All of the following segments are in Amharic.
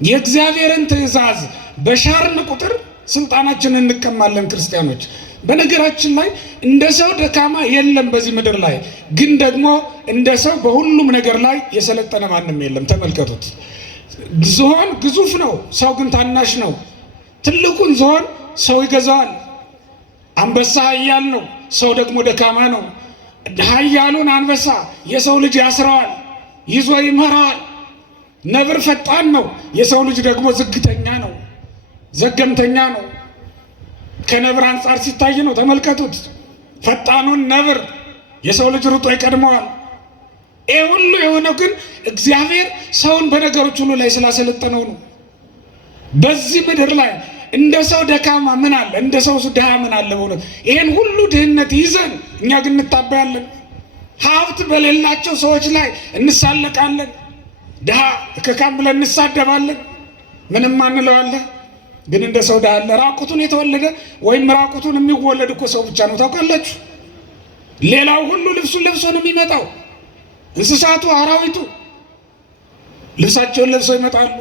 የእግዚአብሔርን ትእዛዝ በሻርን ቁጥር ስልጣናችንን እንቀማለን ክርስቲያኖች። በነገራችን ላይ እንደ ሰው ደካማ የለም በዚህ ምድር ላይ፣ ግን ደግሞ እንደ ሰው በሁሉም ነገር ላይ የሰለጠነ ማንም የለም። ተመልከቱት። ዝሆን ግዙፍ ነው፣ ሰው ግን ታናሽ ነው። ትልቁን ዝሆን ሰው ይገዛዋል። አንበሳ ኃያል ነው፣ ሰው ደግሞ ደካማ ነው። ኃያሉን አንበሳ የሰው ልጅ ያስረዋል፣ ይዞ ይመራዋል። ነብር ፈጣን ነው፣ የሰው ልጅ ደግሞ ዝግተኛ ነው፣ ዘገምተኛ ነው። ከነብር አንጻር ሲታይ ነው። ተመልከቱት። ፈጣኑን ነብር የሰው ልጅ ሩጦ ይቀድመዋል። ይህ ሁሉ የሆነው ግን እግዚአብሔር ሰውን በነገሮች ሁሉ ላይ ስላሰለጠነው ነው። በዚህ ምድር ላይ እንደ ሰው ደካማ ምን አለ? እንደ ሰው ድሃ ምን አለ? በእውነት ይህን ሁሉ ድህነት ይዘን እኛ ግን እንታበያለን። ሀብት በሌላቸው ሰዎች ላይ እንሳለቃለን። ድሃ ከካም ብለን እንሳደባለን። ምንም አንለዋለን። ግን እንደ ሰው ድሃ አለ? ራቁቱን የተወለደ ወይም ራቁቱን የሚወለድ እኮ ሰው ብቻ ነው። ታውቃላችሁ? ሌላው ሁሉ ልብሱን ለብሶ ነው የሚመጣው። እንስሳቱ፣ አራዊቱ ልብሳቸውን ለብሰው ይመጣሉ።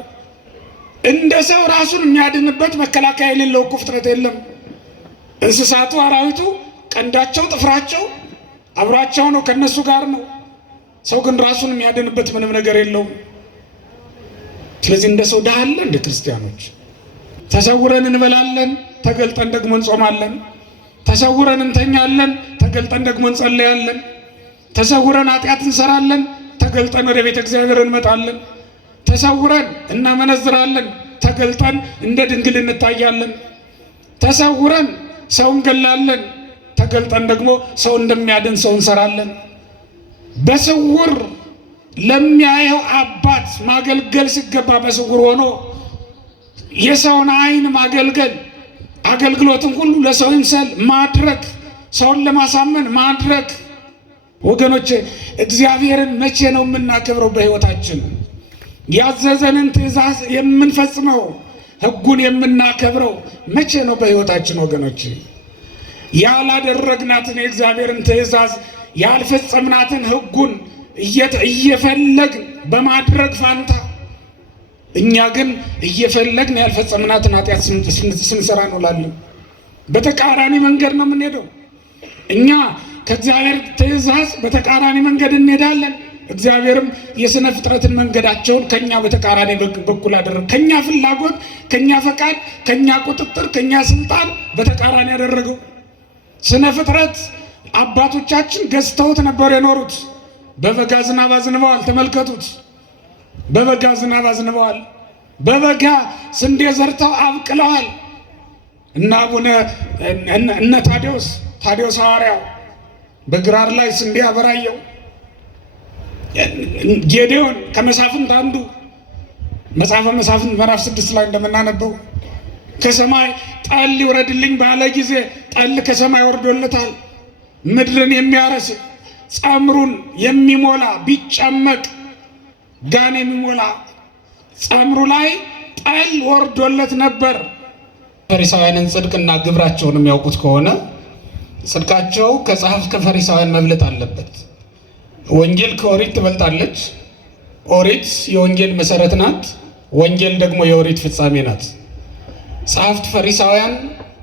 እንደ ሰው ራሱን የሚያድንበት መከላከያ የሌለው እኮ ፍጥረት የለም። እንስሳቱ፣ አራዊቱ ቀንዳቸው፣ ጥፍራቸው አብሯቸው ነው፣ ከነሱ ጋር ነው። ሰው ግን ራሱን የሚያድንበት ምንም ነገር የለውም። ስለዚህ እንደ ሰው ድሃ አለ? እንደ ክርስቲያኖች ተሰውረን እንበላለን፣ ተገልጠን ደግሞ እንጾማለን። ተሰውረን እንተኛለን፣ ተገልጠን ደግሞ እንጸለያለን። ተሰውረን ኃጢአት እንሰራለን፣ ተገልጠን ወደ ቤተ እግዚአብሔር እንመጣለን። ተሰውረን እናመነዝራለን፣ ተገልጠን እንደ ድንግል እንታያለን። ተሰውረን ሰው እንገላለን፣ ተገልጠን ደግሞ ሰው እንደሚያድን ሰው እንሰራለን። በስውር ለሚያየው አባት ማገልገል ሲገባ በስውር ሆኖ የሰውን ዓይን ማገልገል፣ አገልግሎትን ሁሉ ለሰው ይምሰል ማድረግ፣ ሰውን ለማሳመን ማድረግ። ወገኖቼ እግዚአብሔርን መቼ ነው የምናከብረው? በሕይወታችን ያዘዘንን ትእዛዝ የምንፈጽመው፣ ሕጉን የምናከብረው መቼ ነው በሕይወታችን? ወገኖቼ ያላደረግናትን የእግዚአብሔርን ትእዛዝ ያልፈጸምናትን ሕጉን እየፈለግን በማድረግ ፋንታ እኛ ግን እየፈለግን ያልፈጸምናትን ኃጢአት ስንሰራ እንውላለን። በተቃራኒ መንገድ ነው የምንሄደው። እኛ ከእግዚአብሔር ትእዛዝ በተቃራኒ መንገድ እንሄዳለን። እግዚአብሔርም የሥነ ፍጥረትን መንገዳቸውን ከኛ በተቃራኒ በኩል አደረገ። ከኛ ፍላጎት፣ ከኛ ፈቃድ፣ ከኛ ቁጥጥር፣ ከኛ ስልጣን በተቃራኒ ያደረገው። ስነ ፍጥረት አባቶቻችን ገዝተውት ነበር የኖሩት። በበጋ ዝናብ አዝንበዋል። ተመልከቱት። በበጋ ዝናብ አዝንበዋል። በበጋ ስንዴ ዘርተው አብቅለዋል። እና አቡነ እነ ታዲዮስ ሐዋርያው በግራር ላይ ስንዴ አበራየው። ጌዴዎን ከመሳፍንት አንዱ መጽሐፈ መሳፍንት ምዕራፍ 6 ላይ እንደምናነበው ከሰማይ ጠል ይውረድልኝ ባለ ጊዜ ጠል ከሰማይ ወርዶለታል። ምድርን የሚያረስ ጸምሩን የሚሞላ ቢጨመቅ ጋን የሚሞላ ጸምሩ ላይ ጠል ወርዶለት ነበር። ፈሪሳውያንን ጽድቅና ግብራቸውን የሚያውቁት ከሆነ ጽድቃቸው ከጸሐፍት ከፈሪሳውያን መብለጥ አለበት። ወንጌል ከኦሪት ትበልጣለች። ኦሪት የወንጌል መሰረት ናት። ወንጌል ደግሞ የኦሪት ፍጻሜ ናት። ጸሐፍት ፈሪሳውያን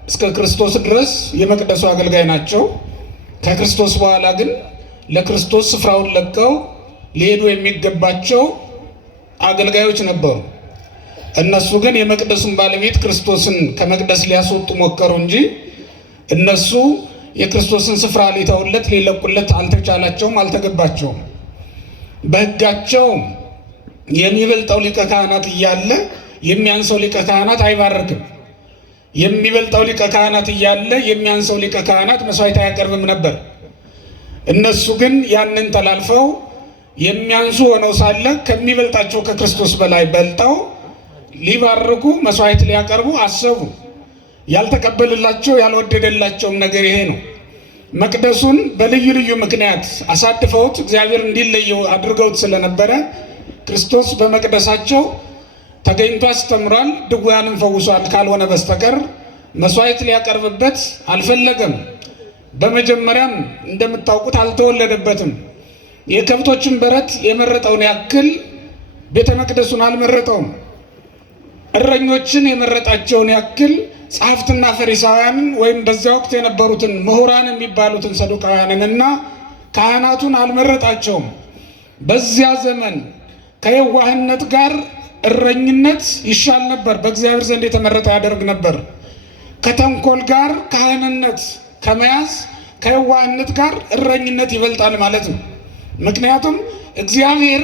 እስከ ክርስቶስ ድረስ የመቅደሱ አገልጋይ ናቸው። ከክርስቶስ በኋላ ግን ለክርስቶስ ስፍራውን ለቀው ሊሄዱ የሚገባቸው አገልጋዮች ነበሩ። እነሱ ግን የመቅደሱን ባለቤት ክርስቶስን ከመቅደስ ሊያስወጡ ሞከሩ እንጂ እነሱ የክርስቶስን ስፍራ ሊተውለት ሊለቁለት አልተቻላቸውም፣ አልተገባቸውም። በሕጋቸው የሚበልጠው ሊቀ ካህናት እያለ የሚያንሰው ሊቀ ካህናት አይባርክም። የሚበልጠው ሊቀ ካህናት እያለ የሚያንሰው ሊቀ ካህናት መስዋዕት አያቀርብም ነበር። እነሱ ግን ያንን ተላልፈው የሚያንሱ ሆነው ሳለ ከሚበልጣቸው ከክርስቶስ በላይ በልጠው ሊባርኩ መስዋዕት ሊያቀርቡ አሰቡ። ያልተቀበልላቸው ያልወደደላቸውም ነገር ይሄ ነው። መቅደሱን በልዩ ልዩ ምክንያት አሳድፈውት እግዚአብሔር እንዲለየው አድርገውት ስለነበረ ክርስቶስ በመቅደሳቸው ተገኝቶ አስተምሯል፣ ድውያንን ፈውሷል። ካልሆነ በስተቀር መስዋዕት ሊያቀርብበት አልፈለገም። በመጀመሪያም እንደምታውቁት አልተወለደበትም። የከብቶችን በረት የመረጠውን ያክል ቤተ መቅደሱን አልመረጠውም። እረኞችን የመረጣቸውን ያክል ጸሐፍትና ፈሪሳውያንን ወይም በዚያ ወቅት የነበሩትን ምሁራን የሚባሉትን ሰዱቃውያንንና ካህናቱን አልመረጣቸውም። በዚያ ዘመን ከየዋህነት ጋር እረኝነት ይሻል ነበር፣ በእግዚአብሔር ዘንድ የተመረጠ ያደርግ ነበር። ከተንኮል ጋር ካህንነት ከመያዝ ከየዋህነት ጋር እረኝነት ይበልጣል ማለት ነው። ምክንያቱም እግዚአብሔር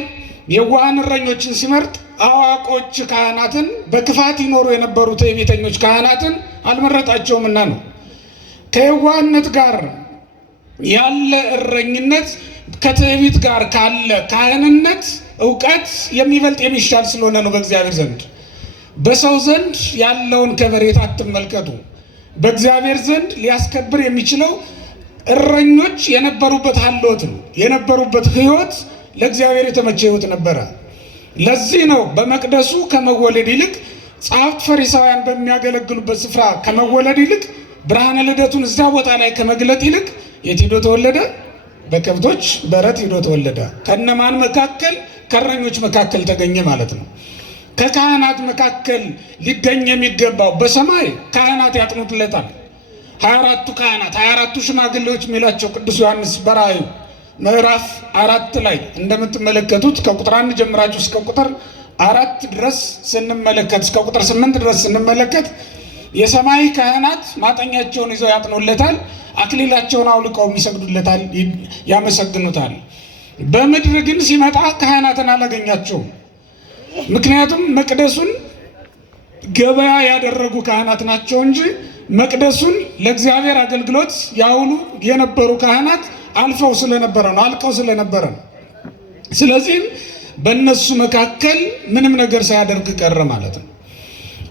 የዋሃን እረኞችን ሲመርጥ አዋቆች ካህናትን በክፋት ይኖሩ የነበሩ ትዕቢተኞች ካህናትን አልመረጣቸውምና ነው። ከየዋህነት ጋር ያለ እረኝነት ከትዕቢት ጋር ካለ ካህንነት እውቀት የሚበልጥ የሚሻል ስለሆነ ነው በእግዚአብሔር ዘንድ። በሰው ዘንድ ያለውን ከበሬታ አትመልከቱ። በእግዚአብሔር ዘንድ ሊያስከብር የሚችለው እረኞች የነበሩበት ሀልዎት ነው። የነበሩበት ሕይወት ለእግዚአብሔር የተመቸ ሕይወት ነበረ። ለዚህ ነው በመቅደሱ ከመወለድ ይልቅ ጸሐፍት ፈሪሳውያን በሚያገለግሉበት ስፍራ ከመወለድ ይልቅ ብርሃነ ልደቱን እዛ ቦታ ላይ ከመግለጥ ይልቅ የት ሄዶ ተወለደ? በከብቶች በረት ሄዶ ተወለደ። ከነማን መካከል? ከእረኞች መካከል ተገኘ ማለት ነው። ከካህናት መካከል ሊገኝ የሚገባው በሰማይ ካህናት ያጥኑትለታል። 24ቱ ካህናት 24ቱ ሽማግሌዎች የሚላቸው ቅዱስ ዮሐንስ በራእዩ ምዕራፍ 4 ላይ እንደምትመለከቱት ከቁጥር 1 ጀምራችሁ እስከ ቁጥር 4 ድረስ ስንመለከት እስከ ቁጥር 8 ድረስ ስንመለከት የሰማይ ካህናት ማጠኛቸውን ይዘው ያጥኑለታል፣ አክሊላቸውን አውልቀው ይሰግዱለታል፣ ያመሰግኑታል። በምድር ግን ሲመጣ ካህናትን አላገኛቸውም። ምክንያቱም መቅደሱን ገበያ ያደረጉ ካህናት ናቸው እንጂ መቅደሱን ለእግዚአብሔር አገልግሎት ያውሉ የነበሩ ካህናት አልፈው ስለነበረ ነው፣ አልቀው ስለነበረ ነው። ስለዚህም በእነሱ መካከል ምንም ነገር ሳያደርግ ቀረ ማለት ነው።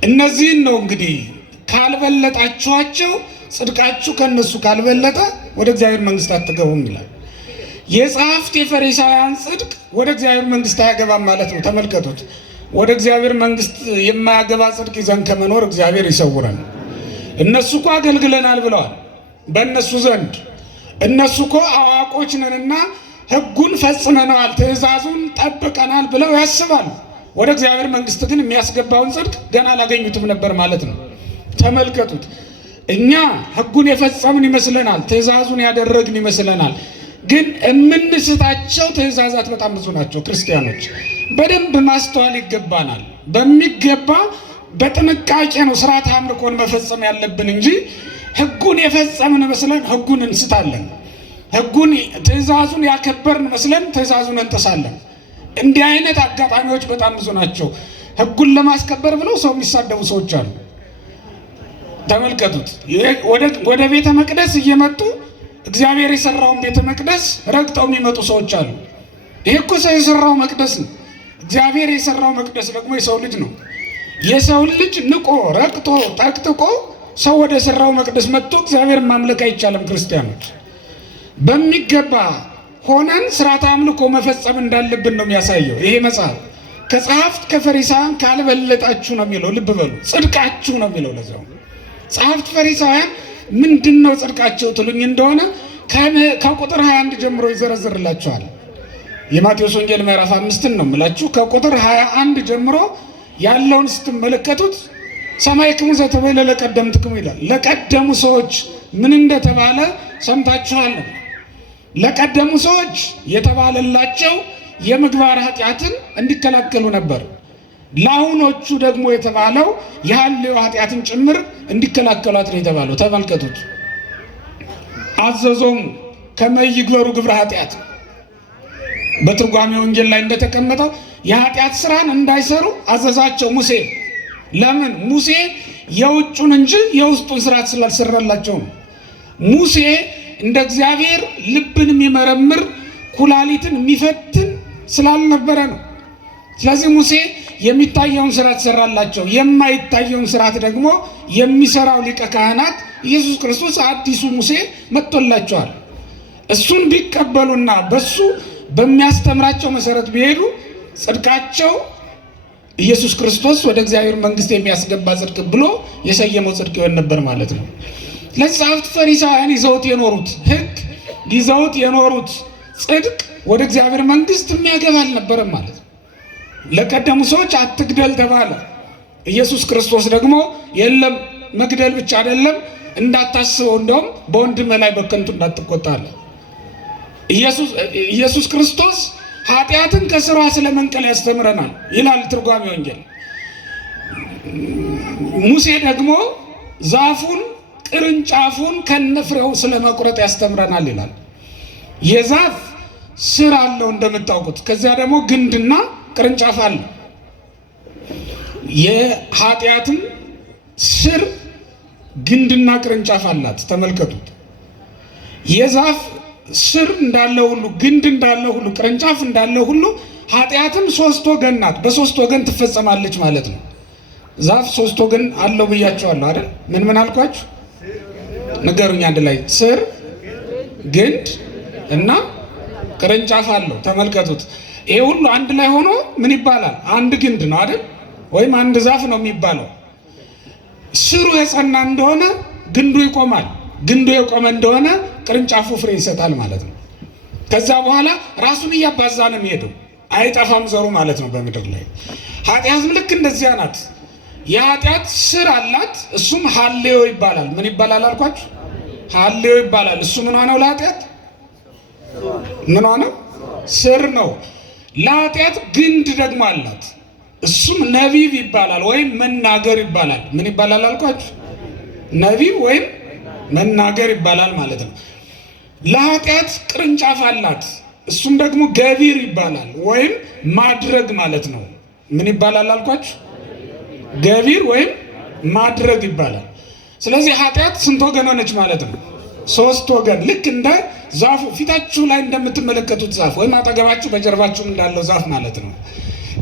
እነዚህን ነው እንግዲህ ካልበለጣችኋቸው ጽድቃችሁ ከነሱ ካልበለጠ ወደ እግዚአብሔር መንግስት አትገቡም ይላል። የጸሐፍት የፈሪሳውያን ጽድቅ ወደ እግዚአብሔር መንግስት አያገባም ማለት ነው። ተመልከቱት። ወደ እግዚአብሔር መንግስት የማያገባ ጽድቅ ይዘን ከመኖር እግዚአብሔር ይሰውረን። እነሱ እኮ አገልግለናል ብለዋል። በእነሱ ዘንድ እነሱ እኮ አዋቆች ነንና ሕጉን ፈጽመነዋል፣ ትእዛዙን ጠብቀናል ብለው ያስባሉ። ወደ እግዚአብሔር መንግስት ግን የሚያስገባውን ጽድቅ ገና አላገኙትም ነበር ማለት ነው። ተመልከቱት። እኛ ሕጉን የፈጸምን ይመስለናል፣ ትእዛዙን ያደረግን ይመስለናል። ግን የምንስታቸው ትእዛዛት በጣም ብዙ ናቸው። ክርስቲያኖች በደንብ ማስተዋል ይገባናል። በሚገባ በጥንቃቄ ነው ስርዓተ አምልኮን መፈጸም ያለብን እንጂ ሕጉን የፈጸምን መስለን ሕጉን እንስታለን። ሕጉን ትእዛዙን ያከበርን መስለን ትእዛዙን እንጥሳለን። እንዲህ አይነት አጋጣሚዎች በጣም ብዙ ናቸው። ሕጉን ለማስከበር ብለው ሰው የሚሳደቡ ሰዎች አሉ። ተመልከቱት። ወደ ቤተ መቅደስ እየመጡ እግዚአብሔር የሰራውን ቤተ መቅደስ ረግጠው የሚመጡ ሰዎች አሉ። ይሄ እኮ ሰው የሰራው መቅደስ ነው። እግዚአብሔር የሰራው መቅደስ ደግሞ የሰው ልጅ ነው። የሰው ልጅ ንቆ ረግጦ ጠቅጥቆ ሰው ወደ ሰራው መቅደስ መጥቶ እግዚአብሔር ማምለክ አይቻልም። ክርስቲያኖች በሚገባ ሆነን ስርዓተ አምልኮ መፈጸም እንዳለብን ነው የሚያሳየው ይሄ መጽሐፍ። ከጸሐፍት ከፈሪሳውያን ካልበለጣችሁ ነው የሚለው። ልብ በሉ፣ ጽድቃችሁ ነው የሚለው። ለዛው ጸሐፍት ፈሪሳውያን ምንድን ነው ጽድቃቸው ትሉኝ እንደሆነ ከቁጥር 21 ጀምሮ ይዘረዝርላችኋል። የማቴዎስ ወንጌል ምዕራፍ 5 ነው የምላችሁ። ከቁጥር 21 ጀምሮ ያለውን ስትመለከቱት ሰማዕክሙ ዘተባለ ለቀደምትክሙ ይላል። ለቀደሙ ሰዎች ምን እንደተባለ ሰምታችኋል። ለቀደሙ ሰዎች የተባለላቸው የምግባር ኃጢአትን እንዲከላከሉ ነበር። ለአሁኖቹ ደግሞ የተባለው የሐልዮ ኃጢአትን ጭምር እንዲከላከሏት ነው የተባለው። ተመልከቱት። አዘዞሙ ከመ ይግበሩ ግብረ ኃጢአት፣ በትርጓሜ ወንጌል ላይ እንደተቀመጠው የኃጢአት ስራን እንዳይሰሩ አዘዛቸው ሙሴ። ለምን? ሙሴ የውጩን እንጂ የውስጡን ስርዓት ስላልሰራላቸው ነው። ሙሴ እንደ እግዚአብሔር ልብን የሚመረምር ኩላሊትን የሚፈትን ስላልነበረ ነው። ስለዚህ ሙሴ የሚታየውን ስርዓት ሰራላቸው። የማይታየውን ስርዓት ደግሞ የሚሰራው ሊቀ ካህናት ኢየሱስ ክርስቶስ አዲሱ ሙሴ መጥቶላቸዋል። እሱን ቢቀበሉና በሱ በሚያስተምራቸው መሰረት ቢሄዱ ጽድቃቸው ኢየሱስ ክርስቶስ ወደ እግዚአብሔር መንግስት የሚያስገባ ጽድቅ ብሎ የሰየመው ጽድቅ ይሆን ነበር ማለት ነው። ለጸሐፍት ፈሪሳውያን ይዘውት የኖሩት ሕግ ይዘውት የኖሩት ጽድቅ ወደ እግዚአብሔር መንግስት የሚያገባ አልነበረም ማለት ነው። ለቀደሙ ሰዎች አትግደል ተባለ። ኢየሱስ ክርስቶስ ደግሞ የለም መግደል ብቻ አይደለም እንዳታስበው፣ እንደውም በወንድም ላይ በከንቱ እንዳትቆጣ አለ። ኢየሱስ ክርስቶስ ኃጢአትን ከስሯ ስለመንቀል ያስተምረናል ይላል ትርጓሜ ወንጌል። ሙሴ ደግሞ ዛፉን ቅርንጫፉን ከነፍሬው ስለመቁረጥ ያስተምረናል ይላል። የዛፍ ስር አለው እንደምታውቁት፣ ከዚያ ደግሞ ግንድና ቅርንጫፍ አለ። የኃጢአትም ስር ግንድና ቅርንጫፍ አላት። ተመልከቱት። የዛፍ ስር እንዳለው ሁሉ ግንድ እንዳለው ሁሉ ቅርንጫፍ እንዳለው ሁሉ ኃጢአትም ሶስት ወገን ናት። በሶስት ወገን ትፈጸማለች ማለት ነው። ዛፍ ሶስት ወገን አለው ብያቸዋለሁ አይደል? ምን አልኳችሁ? ንገሩኝ አንድ ላይ። ስር፣ ግንድ እና ቅርንጫፍ አለው። ተመልከቱት። ይሄ ሁሉ አንድ ላይ ሆኖ ምን ይባላል? አንድ ግንድ ነው አይደል? ወይም አንድ ዛፍ ነው የሚባለው። ስሩ የጸና እንደሆነ ግንዱ ይቆማል። ግንዱ የቆመ እንደሆነ ቅርንጫፉ ፍሬ ይሰጣል ማለት ነው። ከዛ በኋላ ራሱን እያባዛ ነው የሚሄደው፣ አይጠፋም ዘሩ ማለት ነው በምድር ላይ። ኃጢአትም ልክ እንደዚያ ናት። የኃጢአት ስር አላት፣ እሱም ሀሌዮ ይባላል። ምን ይባላል አልኳችሁ? ሀሌዮ ይባላል። እሱ ምን ሆነው? ለኃጢአት ምን ሆነው? ስር ነው። ለኃጢአት ግንድ ደግሞ አላት፣ እሱም ነቢብ ይባላል ወይም መናገር ይባላል። ምን ይባላል አልኳችሁ? ነቢብ ወይም መናገር ይባላል ማለት ነው። ለኃጢአት ቅርንጫፍ አላት፣ እሱም ደግሞ ገቢር ይባላል ወይም ማድረግ ማለት ነው። ምን ይባላል አልኳችሁ? ገቢር ወይም ማድረግ ይባላል። ስለዚህ ኃጢአት ስንት ወገን ሆነች ማለት ነው? ሶስት ወገን። ልክ እንደ ዛፉ ፊታችሁ ላይ እንደምትመለከቱት ዛፍ ወይም አጠገባችሁ በጀርባችሁም እንዳለው ዛፍ ማለት ነው።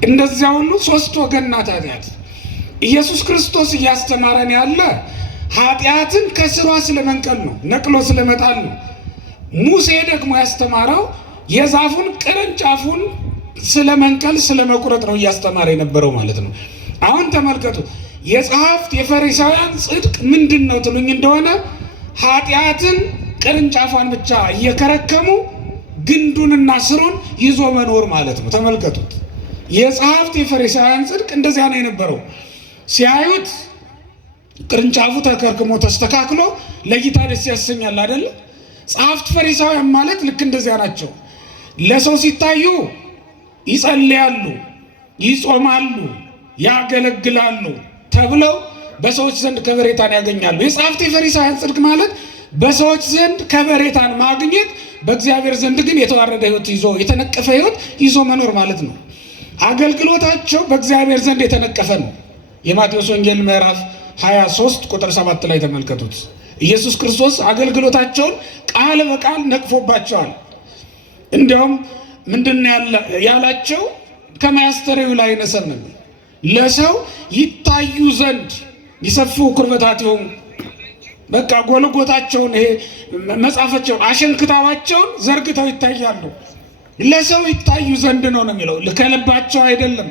እንደዚያ ሁሉ ሶስት ወገን ናት ኃጢአት። ኢየሱስ ክርስቶስ እያስተማረን ያለ ኃጢአትን ከስሯ ስለመንቀል ነው፣ ነቅሎ ስለመጣል ነው። ሙሴ ደግሞ ያስተማረው የዛፉን ቅርንጫፉን ስለመንቀል ስለመቁረጥ ነው እያስተማረ የነበረው ማለት ነው። አሁን ተመልከቱ። የጸሐፍት የፈሪሳውያን ጽድቅ ምንድን ነው ትሉኝ እንደሆነ ኃጢአትን ቅርንጫፏን ብቻ እየከረከሙ ግንዱንና ስሩን ይዞ መኖር ማለት ነው። ተመልከቱት። የጸሐፍት የፈሪሳውያን ጽድቅ እንደዚያ ነው የነበረው። ሲያዩት ቅርንጫፉ ተከርክሞ ተስተካክሎ ለጌታ ደስ ያሰኛል አይደለ? ጸሐፍት ፈሪሳውያን ማለት ልክ እንደዚያ ናቸው። ለሰው ሲታዩ ይጸልያሉ፣ ይጾማሉ፣ ያገለግላሉ ተብለው በሰዎች ዘንድ ከበሬታን ያገኛሉ። የጸሐፍት የፈሪሳውያን ጽድቅ ማለት በሰዎች ዘንድ ከበሬታን ማግኘት፣ በእግዚአብሔር ዘንድ ግን የተዋረደ ሕይወት ይዞ የተነቀፈ ሕይወት ይዞ መኖር ማለት ነው። አገልግሎታቸው በእግዚአብሔር ዘንድ የተነቀፈ ነው። የማቴዎስ ወንጌል ምዕራፍ 23 ቁጥር 7 ላይ ተመልከቱት። ኢየሱስ ክርስቶስ አገልግሎታቸውን ቃል በቃል ነቅፎባቸዋል። እንዲያውም ምንድን ያላቸው? ከማያስተሬው ላይ ነሰምን ለሰው ይታዩ ዘንድ ይሰፉ ኩርበታቸውን፣ በቃ ጎልጎታቸውን፣ ይሄ መጻፋቸውን፣ አሸንክታባቸውን ዘርግተው ይታያሉ። ለሰው ይታዩ ዘንድ ነው የሚለው፣ ከልባቸው አይደለም።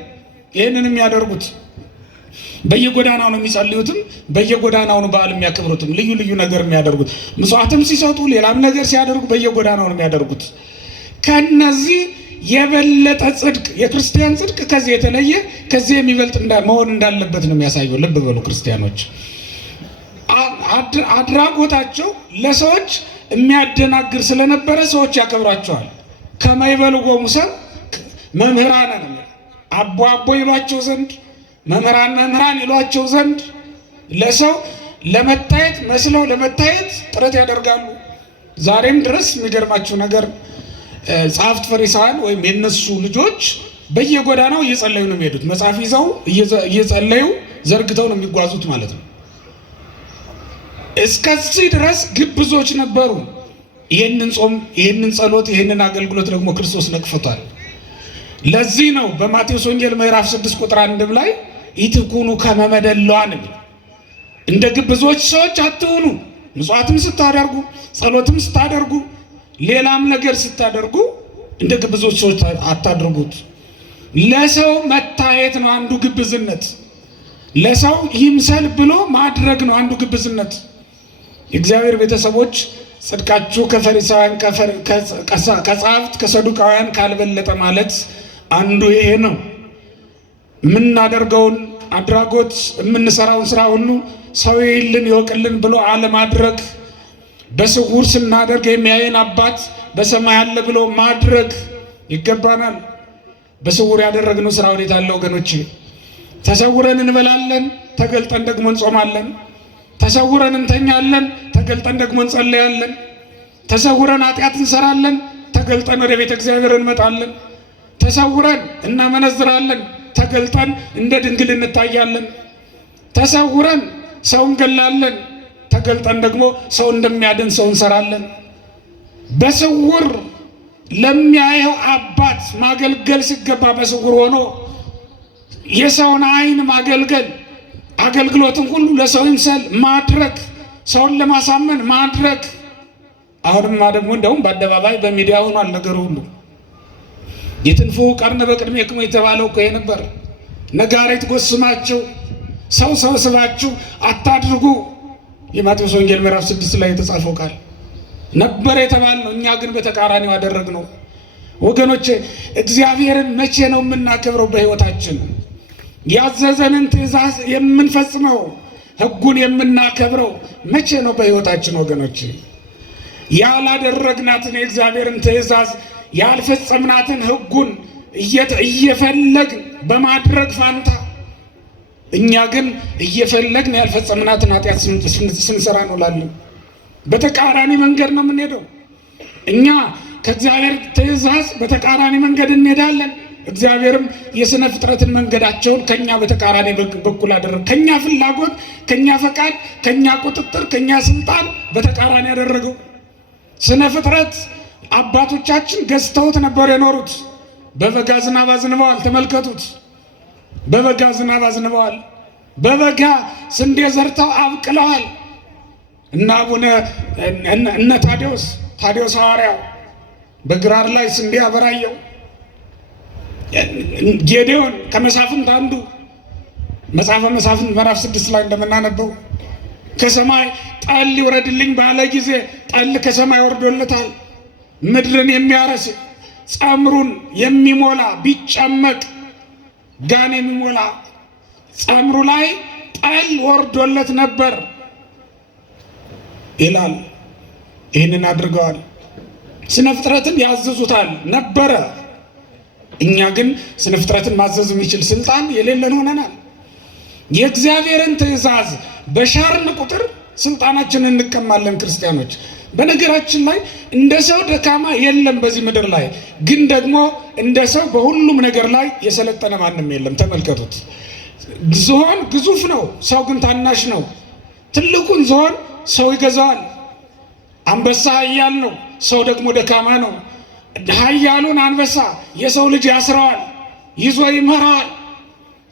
ይህንን የሚያደርጉት በየጎዳናው ነው የሚጸልዩትም፣ በየጎዳናው ነው በዓል የሚያከብሩትም፣ ልዩ ልዩ ነገር የሚያደርጉት፣ ምጽዋትም ሲሰጡ ሌላም ነገር ሲያደርጉ በየጎዳናው ነው የሚያደርጉት። ከነዚህ የበለጠ ጽድቅ የክርስቲያን ጽድቅ ከዚህ የተለየ ከዚህ የሚበልጥ መሆን እንዳለበት ነው የሚያሳየው። ልብ በሉ ክርስቲያኖች፣ አድራጎታቸው ለሰዎች የሚያደናግር ስለነበረ ሰዎች ያከብሯቸዋል። ከማይበልጎሙ ሰብ መምህራን ነው አቦ አቦ ይሏቸው ዘንድ መምህራን ይሏቸው ዘንድ ለሰው ለመታየት መስለው ለመታየት ጥረት ያደርጋሉ። ዛሬም ድረስ የሚገርማችሁ ነገር ጸሐፍት ፈሪሳውያን ወይም የነሱ ልጆች በየጎዳናው እየጸለዩ ነው የሚሄዱት። መጽሐፍ ይዘው እየጸለዩ ዘርግተው ነው የሚጓዙት ማለት ነው። እስከዚህ ድረስ ግብዞች ነበሩ። ይህንን ጾም፣ ይህንን ጸሎት፣ ይህንን አገልግሎት ደግሞ ክርስቶስ ነቅፎታል። ለዚህ ነው በማቴዎስ ወንጌል ምዕራፍ 6 ቁጥር 1 ላይ ኢትኩኑ ከመ መደልዋን፣ እንደ ግብዞች ሰዎች አትሁኑ። ምጽዋትም ስታደርጉ፣ ጸሎትም ስታደርጉ፣ ሌላም ነገር ስታደርጉ እንደ ግብዞች ሰዎች አታድርጉት። ለሰው መታየት ነው አንዱ ግብዝነት። ለሰው ይምሰል ብሎ ማድረግ ነው አንዱ ግብዝነት። የእግዚአብሔር ቤተሰቦች ጽድቃችሁ ከፈሪሳውያን ከጸሐፍት ከሰዱቃውያን ካልበለጠ ማለት አንዱ ይሄ ነው። የምናደርገውን አድራጎት የምንሰራውን ስራ ሁሉ ሰው ይልን ይወቅልን ብሎ አለማድረግ፣ በስውር ስናደርግ የሚያየን አባት በሰማይ አለ ብሎ ማድረግ ይገባናል። በስውር ያደረግነው ስራ ወዴት አለ ወገኖች? ተሰውረን እንበላለን፣ ተገልጠን ደግሞ እንጾማለን። ተሰውረን እንተኛለን፣ ተገልጠን ደግሞ እንጸለያለን። ተሰውረን ኃጢአት እንሰራለን፣ ተገልጠን ወደ ቤተ እግዚአብሔር እንመጣለን። ተሰውረን እናመነዝራለን፣ ተገልጠን እንደ ድንግል እንታያለን። ተሰውረን ሰው እንገላለን፣ ተገልጠን ደግሞ ሰው እንደሚያድን ሰው እንሰራለን። በስውር ለሚያየው አባት ማገልገል ሲገባ በስውር ሆኖ የሰውን ዓይን ማገልገል፣ አገልግሎትን ሁሉ ለሰው ይምሰል ማድረግ፣ ሰውን ለማሳመን ማድረግ። አሁንማ ደግሞ እንደውም በአደባባይ በሚዲያ ሆኗል ነገሩ ሁሉ። የትንፉ ቀርነ በቅድሜክሙ የተባለው እኮ ነበር። ነጋሪት ጎስማችሁ ሰው ሰብስባችሁ አታድርጉ። የማቴዎስ ወንጌል ምዕራፍ 6 ላይ የተጻፈው ቃል ነበር የተባልነው። እኛ ግን በተቃራኒው አደረግነው። ወገኖቼ እግዚአብሔርን መቼ ነው የምናከብረው? በሕይወታችን ያዘዘንን ትእዛዝ የምንፈጽመው ሕጉን የምናከብረው መቼ ነው በሕይወታችን? ወገኖቼ ያላደረግናትን የእግዚአብሔርን ትእዛዝ ያልፈጸምናትን ሕጉን እየፈለግን በማድረግ ፋንታ እኛ ግን እየፈለግን ያልፈጸምናትን ኃጢአት ስንሰራ እንውላለን። በተቃራኒ መንገድ ነው የምንሄደው። እኛ ከእግዚአብሔር ትእዛዝ በተቃራኒ መንገድ እንሄዳለን። እግዚአብሔርም የሥነ ፍጥረትን መንገዳቸውን ከኛ በተቃራኒ በኩል አደረገ። ከኛ ፍላጎት፣ ከኛ ፈቃድ፣ ከኛ ቁጥጥር፣ ከኛ ስልጣን በተቃራኒ ያደረገው። ስነ ፍጥረት አባቶቻችን ገዝተውት ነበር የኖሩት። በበጋ ዝናብ አዝንበዋል። ተመልከቱት። በበጋ ዝናብ አዝንበዋል። በበጋ ስንዴ ዘርተው አብቅለዋል። እና አቡነ እነ ታዲዮስ ሐዋርያው በግራር ላይ ስንዴ አበራየው። ጌዴዎን ከመሳፍንት አንዱ መጽሐፈ መሳፍንት ምዕራፍ 6 ላይ እንደምናነበው ከሰማይ ጠል ይውረድልኝ ባለ ጊዜ ጠል ከሰማይ ወርዶለታል። ምድርን የሚያረስ ጸምሩን የሚሞላ ቢጨመቅ ጋን የሚሞላ ጸምሩ ላይ ጠል ወርዶለት ነበር ይላል። ይህንን አድርገዋል። ስነ ፍጥረትን ያዘዙታል ነበረ። እኛ ግን ስነ ፍጥረትን ማዘዝ የሚችል ስልጣን የሌለን ሆነናል። የእግዚአብሔርን ትእዛዝ በሻርን ቁጥር ስልጣናችንን እንቀማለን። ክርስቲያኖች፣ በነገራችን ላይ እንደ ሰው ደካማ የለም በዚህ ምድር ላይ። ግን ደግሞ እንደ ሰው በሁሉም ነገር ላይ የሰለጠነ ማንም የለም። ተመልከቱት። ዝሆን ግዙፍ ነው፣ ሰው ግን ታናሽ ነው። ትልቁን ዝሆን ሰው ይገዛዋል። አንበሳ ኃያል ነው፣ ሰው ደግሞ ደካማ ነው። ኃያሉን አንበሳ የሰው ልጅ ያስረዋል፣ ይዞ ይመራዋል።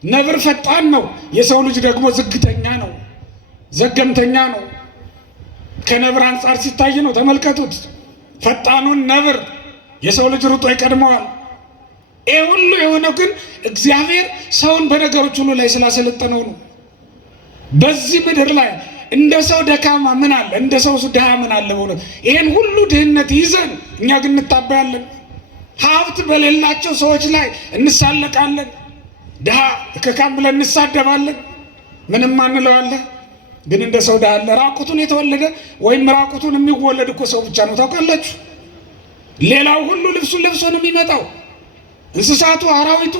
ነብር ፈጣን ነው፣ የሰው ልጅ ደግሞ ዝግተኛ ነው፣ ዘገምተኛ ነው። ከነብር አንጻር ሲታይ ነው። ተመልከቱት። ፈጣኑን ነብር የሰው ልጅ ሩጦ ይቀድመዋል። ይህ ሁሉ የሆነው ግን እግዚአብሔር ሰውን በነገሮች ሁሉ ላይ ስላሰለጠነው ነው። በዚህ ምድር ላይ እንደ ሰው ደካማ ምን አለ? እንደ ሰው ድሃ ምን አለ? በእውነት ይህን ሁሉ ድህነት ይዘን እኛ ግን እንታበያለን። ሀብት በሌላቸው ሰዎች ላይ እንሳለቃለን። ድሃ ከካም ብለን እንሳደባለን። ምንም አንለዋለን። ግን እንደ ሰው ድሃ አለ? ራቁቱን የተወለደ ወይም ራቁቱን የሚወለድ እኮ ሰው ብቻ ነው። ታውቃላችሁ? ሌላው ሁሉ ልብሱን ለብሶ ነው የሚመጣው። እንስሳቱ፣ አራዊቱ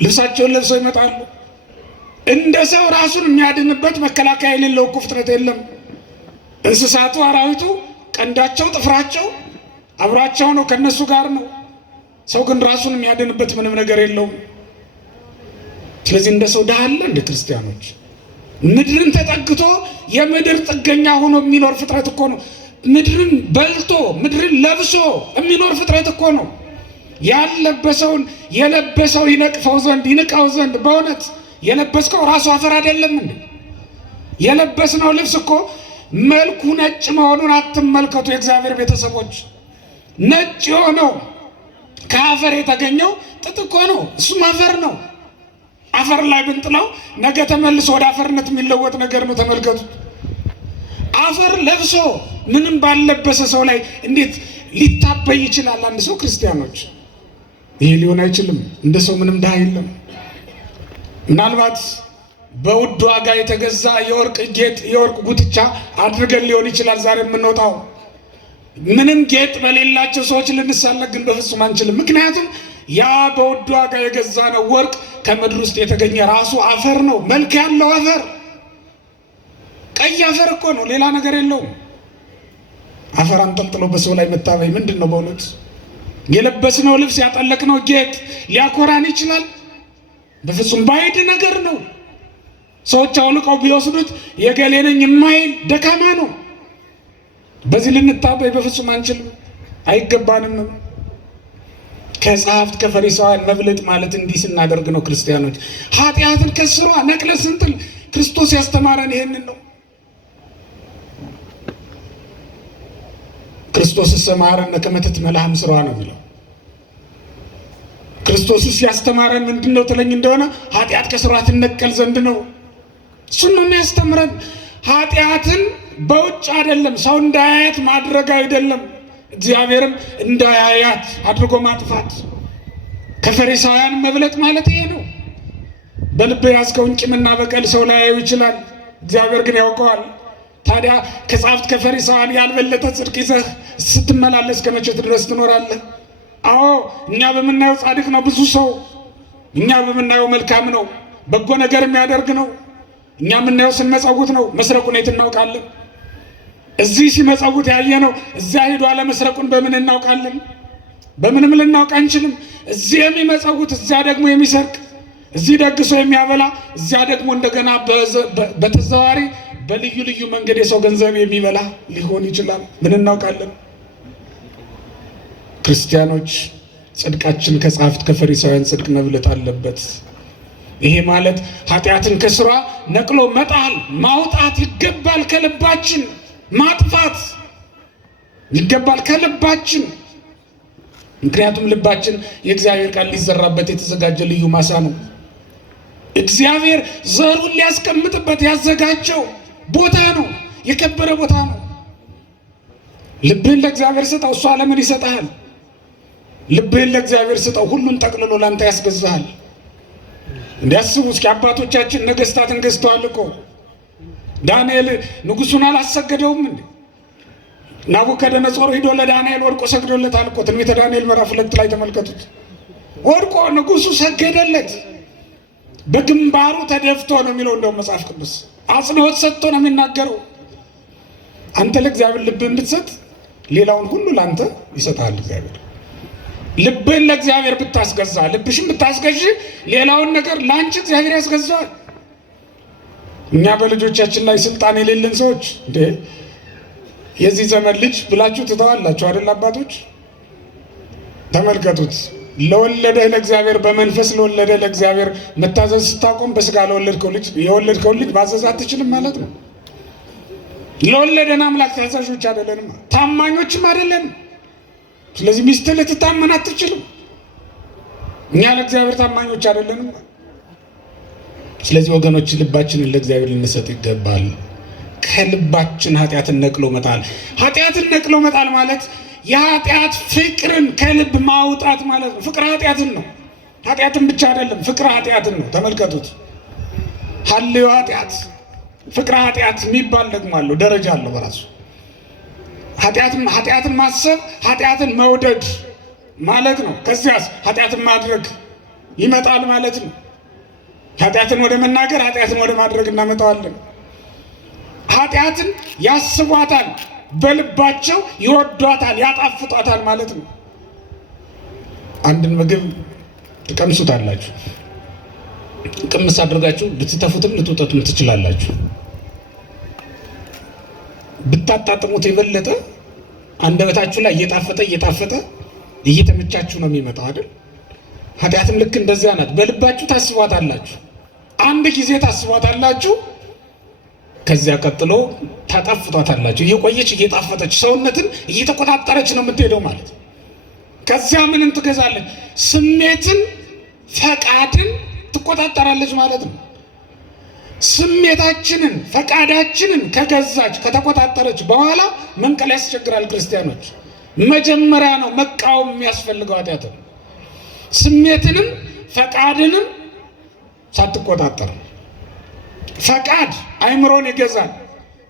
ልብሳቸውን ለብሰው ይመጣሉ። እንደ ሰው ራሱን የሚያድንበት መከላከያ የሌለው እኮ ፍጥረት የለም። እንስሳቱ፣ አራዊቱ ቀንዳቸው፣ ጥፍራቸው አብሯቸው ነው፣ ከነሱ ጋር ነው። ሰው ግን ራሱን የሚያድንበት ምንም ነገር የለውም። ስለዚህ እንደ ሰው ድሃ አለ? እንደ ክርስቲያኖች ምድርን ተጠግቶ የምድር ጥገኛ ሆኖ የሚኖር ፍጥረት እኮ ነው። ምድርን በልቶ ምድርን ለብሶ የሚኖር ፍጥረት እኮ ነው። ያለበሰውን የለበሰው ይነቅፈው ዘንድ ይንቀው ዘንድ በእውነት የለበስከው ራሱ አፈር አይደለም እንዴ? የለበስነው ልብስ እኮ መልኩ ነጭ መሆኑን አትመልከቱ? የእግዚአብሔር ቤተሰቦች፣ ነጭ የሆነው ከአፈር የተገኘው ጥጥ እኮ ነው። እሱም አፈር ነው። አፈር ላይ ብንጥለው ነገ ተመልሶ ወደ አፈርነት የሚለወጥ ነገር ነው። ተመልከቱት። አፈር ለብሶ ምንም ባልለበሰ ሰው ላይ እንዴት ሊታበይ ይችላል አንድ ሰው? ክርስቲያኖች፣ ይሄ ሊሆን አይችልም። እንደ ሰው ምንም ድሃ የለም። ምናልባት በውድ ዋጋ የተገዛ የወርቅ ጌጥ የወርቅ ጉትቻ አድርገን ሊሆን ይችላል ዛሬ የምንወጣው። ምንም ጌጥ በሌላቸው ሰዎች ልንሳለቅ ግን በፍጹም አንችልም። ምክንያቱም ያ በውድ ዋጋ የገዛ ነው ወርቅ ከምድር ውስጥ የተገኘ ራሱ አፈር ነው። መልክ ያለው አፈር፣ ቀይ አፈር እኮ ነው፣ ሌላ ነገር የለውም። አፈር አንጠልጥሎ በሰው ላይ መታበይ ምንድን ነው? በእውነት የለበስነው ልብስ ያጠለቅነው ጌጥ ሊያኮራን ይችላል? በፍጹም ባዕድ ነገር ነው። ሰዎች አውልቀው ቢወስዱት የገሌ ነኝ የማይል ደካማ ነው። በዚህ ልንታበይ በፍጹም አንችልም፣ አይገባንም። ከጸሐፍት ከፈሪሳውያን መብለጥ ማለት እንዲህ ስናደርግ ነው። ክርስቲያኖች ኃጢአትን ከስሯ ነቅለን ስንጥል ክርስቶስ ያስተማረን ይሄንን ነው። ክርስቶስ ሰማረን ከመተት መልሃም ስሯ ነው የሚለው። ክርስቶስ ያስተማረን ምንድነው ትለኝ እንደሆነ ኃጢአት ከስሯ ትነቀል ዘንድ ነው። እሱን ነው የሚያስተምረን። ኃጢአትን በውጭ አይደለም፣ ሰው እንዳያያት ማድረግ አይደለም፣ እግዚአብሔርም እንዳያያት አድርጎ ማጥፋት። ከፈሪሳውያን መብለጥ ማለት ይሄ ነው። በልብ ያዝከውን ቂምና በቀል ሰው ላያዩ ይችላል፣ እግዚአብሔር ግን ያውቀዋል። ታዲያ ከጸሐፍት ከፈሪሳውያን ያልበለጠ ጽድቅ ይዘህ ስትመላለስ ከመቼ ድረስ ትኖራለህ? አዎ እኛ በምናየው ጻድቅ ነው ብዙ ሰው፣ እኛ በምናየው መልካም ነው፣ በጎ ነገር የሚያደርግ ነው። እኛ የምናየው ስንመጸውት ነው። መስረቁን የት እናውቃለን? እዚህ ሲመጸውት ያየ ነው። እዚያ ሄዶ አለመስረቁን በምን እናውቃለን? በምንም ልናውቅ አንችልም። እዚህ የሚመጸውት እዚያ ደግሞ የሚሰርቅ፣ እዚህ ደግሶ የሚያበላ እዚያ ደግሞ እንደገና በተዘዋዋሪ በልዩ ልዩ መንገድ የሰው ገንዘብ የሚበላ ሊሆን ይችላል። ምን እናውቃለን? ክርስቲያኖች ጽድቃችን ከጸሐፍት ከፈሪሳውያን ጽድቅ መብለጥ አለበት። ይሄ ማለት ኃጢአትን ከስሯ ነቅሎ መጣል ማውጣት ይገባል። ከልባችን ማጥፋት ይገባል ከልባችን። ምክንያቱም ልባችን የእግዚአብሔር ቃል ሊዘራበት የተዘጋጀ ልዩ ማሳ ነው። እግዚአብሔር ዘሩን ሊያስቀምጥበት ያዘጋጀው ቦታ ነው፣ የከበረ ቦታ ነው። ልብህን ለእግዚአብሔር ስጠው፣ እሱ ዓለምን ይሰጥሃል። ልብህን ለእግዚአብሔር ስጠው፣ ሁሉን ጠቅልሎ ላንተ ያስገዛሃል። እንዲያስቡ እስኪ አባቶቻችን ነገስታትን ገዝተዋል እኮ። ዳንኤል ንጉሱን አላሰገደውም እንዴ? ናቡከደነጾር ሂዶ ለዳንኤል ወድቆ ሰግዶለታል እኮ። ትንቢተ ዳንኤል ምዕራፍ 2 ላይ ተመልከቱት። ወድቆ ንጉሱ ሰገደለት፣ በግንባሩ ተደፍቶ ነው የሚለው እንደውም መጽሐፍ ቅዱስ። አጽንኦት ሰጥቶ ነው የሚናገረው። አንተ ለእግዚአብሔር ልብህን ብትሰጥ ሌላውን ሁሉ ለአንተ ይሰጣል እግዚአብሔር። ልብህን ለእግዚአብሔር ብታስገዛ፣ ልብሽን ብታስገዥ ሌላውን ነገር ለአንቺ እግዚአብሔር ያስገዛዋል። እኛ በልጆቻችን ላይ ስልጣን የሌለን ሰዎች እንዴ የዚህ ዘመን ልጅ ብላችሁ ትተዋላችሁ አይደል? አባቶች ተመልከቱት። ለወለደህ ለእግዚአብሔር በመንፈስ ለወለደህ ለእግዚአብሔር መታዘዝ ስታቆም በስጋ የወለድከውን ልጅ ማዘዝ አትችልም ማለት ነው። ለወለደን አምላክ ታዛዦች አይደለንም፣ ታማኞችም አይደለንም። ስለዚህ ሚስትህ ልትታመን አትችልም። እኛ ለእግዚአብሔር ታማኞች አይደለንም። ስለዚህ ወገኖች ልባችንን ለእግዚአብሔር ልንሰጥ ይገባል። ከልባችን ኃጢአትን ነቅሎ መጣል። ኃጢአትን ነቅሎ መጣል ማለት የኃጢአት ፍቅርን ከልብ ማውጣት ማለት ነው። ፍቅር ኃጢአትን ነው። ኃጢአትን ብቻ አይደለም፣ ፍቅር ኃጢአትን ነው። ተመልከቱት። ሀልዮ ኃጢአት፣ ፍቅር ኃጢአት የሚባል ደግሞ አለው፣ ደረጃ አለው በራሱ። ኃጢአትን ማሰብ ኃጢአትን መውደድ ማለት ነው። ከዚያስ ኃጢአትን ማድረግ ይመጣል ማለት ነው። ኃጢአትን ወደ መናገር ኃጢአትን ወደ ማድረግ እናመጣዋለን። ኃጢአትን ያስቧታል፣ በልባቸው ይወዷታል፣ ያጣፍጧታል ማለት ነው። አንድን ምግብ ትቀምሱታላችሁ፣ ቅምስ አድርጋችሁ ብትተፉትም ልትውጠቱም ትችላላችሁ። ብታጣጥሙት የበለጠ አንደበታችሁ ላይ እየጣፈጠ እየተመቻችሁ ነው የሚመጣው አይደል? ኃጢአትም ልክ እንደዚያ ናት። በልባችሁ ታስቧታላችሁ፣ አንድ ጊዜ ታስቧታላችሁ፣ ከዚያ ቀጥሎ ታጣፍጧታላችሁ። እየቆየች እየጣፈጠች ሰውነትን እየተቆጣጠረች ነው የምትሄደው ማለት። ከዚያ ምንን ትገዛለች? ስሜትን፣ ፈቃድን ትቆጣጠራለች ማለት ነው። ስሜታችንን ፈቃዳችንን ከገዛች ከተቆጣጠረች በኋላ መንቀል ያስቸግራል። ክርስቲያኖች መጀመሪያ ነው መቃወም የሚያስፈልገው ኃጢአትን። ስሜትንም ፈቃድንም ሳትቆጣጠር። ፈቃድ አእምሮን ይገዛል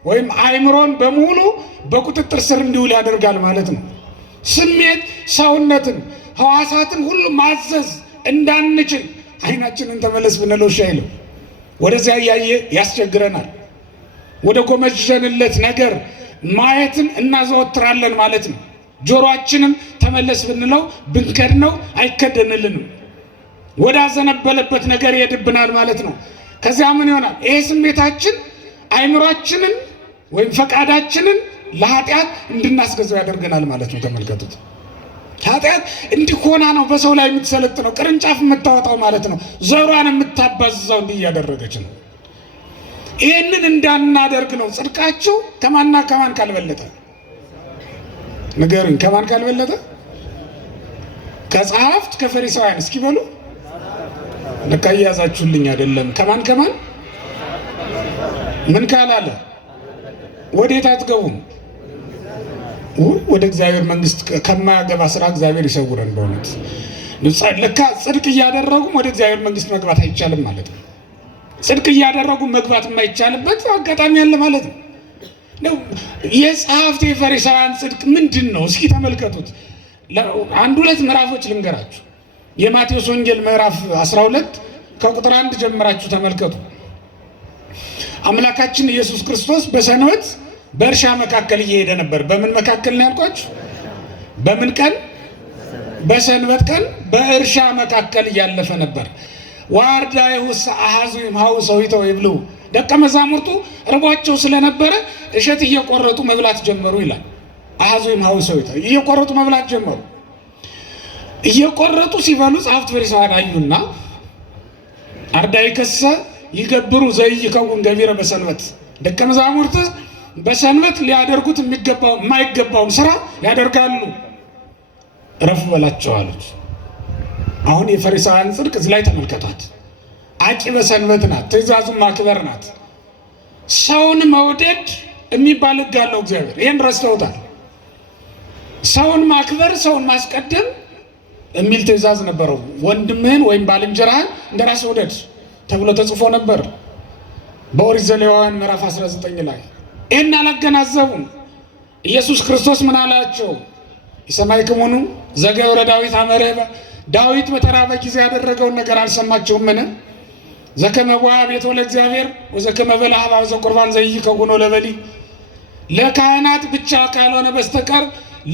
ወይም አእምሮን በሙሉ በቁጥጥር ስር እንዲውል ያደርጋል ማለት ነው። ስሜት ሰውነትን፣ ሕዋሳትን ሁሉ ማዘዝ እንዳንችል አይናችንን ተመለስ ብንለው እሺ አይልም። ወደዚያ እያየ ያስቸግረናል። ወደ ጎመጀንለት ነገር ማየትን እናዘወትራለን ማለት ነው። ጆሮአችንም ተመለስ ብንለው ብንከድነው አይከደንልንም። ወደ አዘነበለበት ነገር ይሄድብናል ማለት ነው። ከዚያ ምን ይሆናል? ይሄ ስሜታችን አእምሯችንን ወይም ፈቃዳችንን ለኃጢአት እንድናስገዛው ያደርገናል ማለት ነው። ተመልከቱት። ኃጢአት እንዲህ ሆና ነው በሰው ላይ የምትሰለጥነው፣ ቅርንጫፍ የምታወጣው ማለት ነው። ዘሯን የምታባዝዛው እንዲህ እያደረገች ነው። ይህንን እንዳናደርግ ነው ጽድቃችሁ ከማንና ከማን ካልበለጠ? ንገሩኝ፣ ከማን ካልበለጠ? ከጸሐፍት ከፈሪሳውያን። እስኪ በሉ። በቃ እያዛችሁልኝ አይደለም። ከማን ከማን? ምን ካላለ ወዴት አትገቡም? ወደ እግዚአብሔር መንግስት ከማያገባ ስራ እግዚአብሔር ይሰውረን። በእውነት ለካ ጽድቅ እያደረጉም ወደ እግዚአብሔር መንግስት መግባት አይቻልም ማለት ነው። ጽድቅ እያደረጉ መግባት የማይቻልበት አጋጣሚ አለ ማለት ነው። የጸሐፍት የፈሪሳውያን ጽድቅ ምንድን ነው? እስኪ ተመልከቱት። አንድ ሁለት ምዕራፎች ልንገራችሁ። የማቴዎስ ወንጌል ምዕራፍ 12 ከቁጥር 1 ጀምራችሁ ተመልከቱ። አምላካችን ኢየሱስ ክርስቶስ በሰንበት በእርሻ መካከል እየሄደ ነበር። በምን መካከል ነው ያልኳችሁ? በምን ቀን? በሰንበት ቀን በእርሻ መካከል እያለፈ ነበር። ዋርዳይሁስ አሐዙ ይምሃው ሰዊተው ይብሉ። ደቀ መዛሙርቱ እርቧቸው ስለነበረ እሸት እየቆረጡ መብላት ጀመሩ ይላል። አሐዙ ይምሃው ሰዊተው እየቆረጡ መብላት ጀመሩ። እየቆረጡ ሲበሉ ጸሐፍት ፈሪሳውያን አዩና አርዳኢከሰ ይገብሩ ዘይከውን ገቢረ በሰንበት፣ ደቀ መዛሙርት በሰንበት ሊያደርጉት የማይገባውን ስራ ያደርጋሉ፣ እረፉ በላቸው አሉት። አሁን የፈሪሳውያን ጽድቅ እዚህ ላይ ተመልከቷት። አቂበ ሰንበት ናት፣ ትእዛዙን ማክበር ናት። ሰውን መውደድ የሚባል ሕግ አለው እግዚአብሔር። ይህን ረስተውታል። ሰውን ማክበር፣ ሰውን ማስቀደም የሚል ትእዛዝ ነበረው። ወንድምህን ወይም ባልንጀራህን እንደራስህ ውደድ ተብሎ ተጽፎ ነበር በኦሪት ዘሌዋውያን ምዕራፍ 19 ላይ። ይህን አላገናዘቡም። ኢየሱስ ክርስቶስ ምን አላቸው? ይሰማዕክሙኑ ዘገብረ ዳዊት አመረበ፣ ዳዊት በተራበ ጊዜ ያደረገውን ነገር አልሰማችሁምን? ዘከመ ቦአ ቤቶ ለእግዚአብሔር ወዘከመ በልዐ ኀበ ዘቁርባን ዘይከውኖ ለበሊ። ለካህናት ብቻ ካልሆነ በስተቀር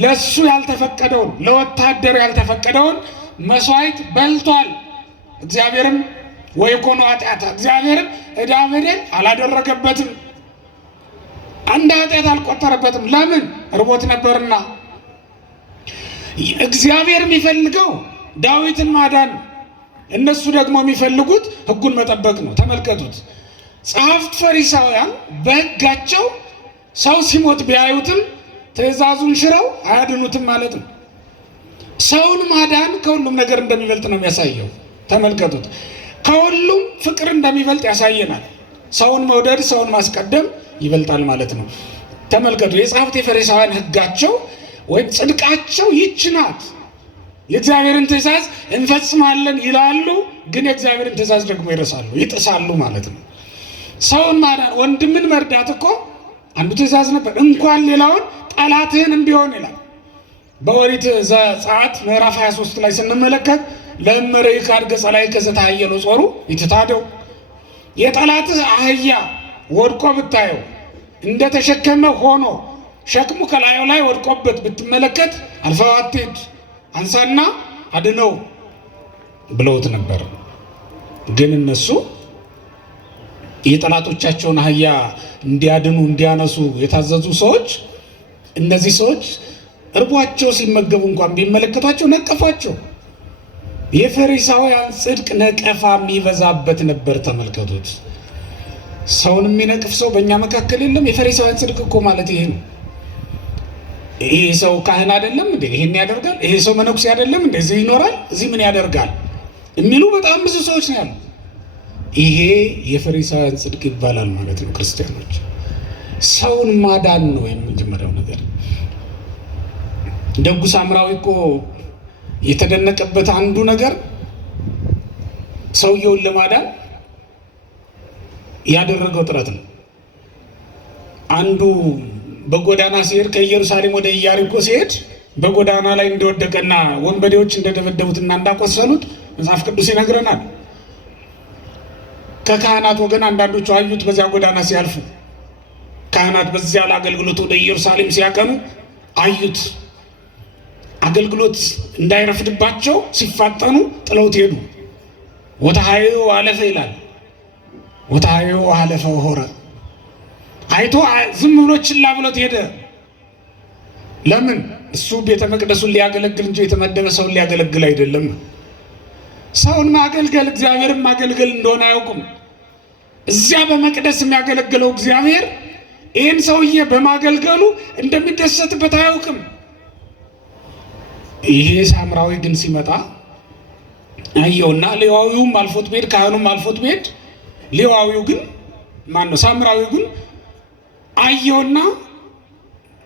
ለሱ ያልተፈቀደውን፣ ለወታደር ያልተፈቀደውን መስዋዕት በልቷል። እግዚአብሔርም ወይኮኖ ኃጢአት፣ እግዚአብሔርም ዕዳ በደል አላደረገበትም፣ አንድ ኃጢአት አልቆጠረበትም። ለምን? እርቦት ነበርና። እግዚአብሔር የሚፈልገው ዳዊትን ማዳን፣ እነሱ ደግሞ የሚፈልጉት ሕጉን መጠበቅ ነው። ተመልከቱት። ጸሐፍት ፈሪሳውያን በሕጋቸው ሰው ሲሞት ቢያዩትም ትእዛዙን ሽረው አያድኑትም ማለት ነው። ሰውን ማዳን ከሁሉም ነገር እንደሚበልጥ ነው የሚያሳየው። ተመልከቱት። ከሁሉም ፍቅር እንደሚበልጥ ያሳየናል። ሰውን መውደድ፣ ሰውን ማስቀደም ይበልጣል ማለት ነው። ተመልከቱ። የጸሐፍት የፈሪሳውያን ሕጋቸው ወይም ጽድቃቸው ይህች ናት። የእግዚአብሔርን ትእዛዝ እንፈጽማለን ይላሉ፣ ግን የእግዚአብሔርን ትእዛዝ ደግሞ ይረሳሉ፣ ይጥሳሉ ማለት ነው። ሰውን ማዳን፣ ወንድምን መርዳት እኮ አንዱ ትእዛዝ ነበር። እንኳን ሌላውን ጠላትህንም ቢሆን ይላል በኦሪት ዘጸአት ምዕራፍ 23 ላይ ስንመለከት ለእመርኢከ ገጸ ላዕከ ዘተሃየሎ ጾሩ ይትታደው። የጠላትህ አህያ ወድቆ ብታየው እንደተሸከመ ሆኖ ሸክሙ ከላዩ ላይ ወድቆበት ብትመለከት አልፈው አትሂድ፣ አንሳና አድነው ብለውት ነበር። ግን እነሱ የጠላቶቻቸውን አህያ እንዲያድኑ እንዲያነሱ የታዘዙ ሰዎች፣ እነዚህ ሰዎች እርቧቸው ሲመገቡ እንኳን ቢመለከቷቸው ነቀፏቸው። የፈሪሳውያን ጽድቅ ነቀፋ የሚበዛበት ነበር። ተመልከቱት። ሰውን የሚነቅፍ ሰው በእኛ መካከል የለም። የፈሪሳውያን ጽድቅ እኮ ማለት ይሄ ነው። ይሄ ሰው ካህን አይደለም እንዴ? ይሄን ያደርጋል። ይሄ ሰው መነኩሴ አይደለም እንዴ? እዚህ ይኖራል፣ እዚህ ምን ያደርጋል የሚሉ በጣም ብዙ ሰዎች ነው ያሉ። ይሄ የፈሪሳውያን ጽድቅ ይባላል ማለት ነው። ክርስቲያኖች፣ ሰውን ማዳን ነው የመጀመሪያው ነገር። ደጉ ሳምራዊ እኮ የተደነቀበት አንዱ ነገር ሰውየውን ለማዳን ያደረገው ጥረት ነው። አንዱ በጎዳና ሲሄድ ከኢየሩሳሌም ወደ ኢያሪኮ ሲሄድ በጎዳና ላይ እንደወደቀና ወንበዴዎች እንደደበደቡትና እንዳቆሰሉት መጽሐፍ ቅዱስ ይነግረናል። ከካህናት ወገን አንዳንዶቹ አዩት። በዚያ ጎዳና ሲያልፉ ካህናት በዚያ ለአገልግሎት ወደ ኢየሩሳሌም ሲያቀኑ አዩት። አገልግሎት እንዳይረፍድባቸው ሲፋጠኑ ጥለውት ሄዱ። ወተሃዮ አለፈ ይላል። ወተሃዮ አለፈ ሆረ አይቶ ዝም ብሎ ችላ ብሎት ሄደ። ለምን? እሱ ቤተ መቅደሱን ሊያገለግል እንጂ የተመደበ ሰውን ሊያገለግል አይደለም። ሰውን ማገልገል እግዚአብሔርን ማገልገል እንደሆነ አያውቁም። እዚያ በመቅደስ የሚያገለግለው እግዚአብሔር ይህን ሰውዬ በማገልገሉ እንደሚደሰትበት አያውቅም። ይሄ ሳምራዊ ግን ሲመጣ አየውና ሌዋዊውም አልፎት ቤድ ካህኑም አልፎት ቤድ ሌዋዊው ግን ማነው ሳምራዊው ግን አየውና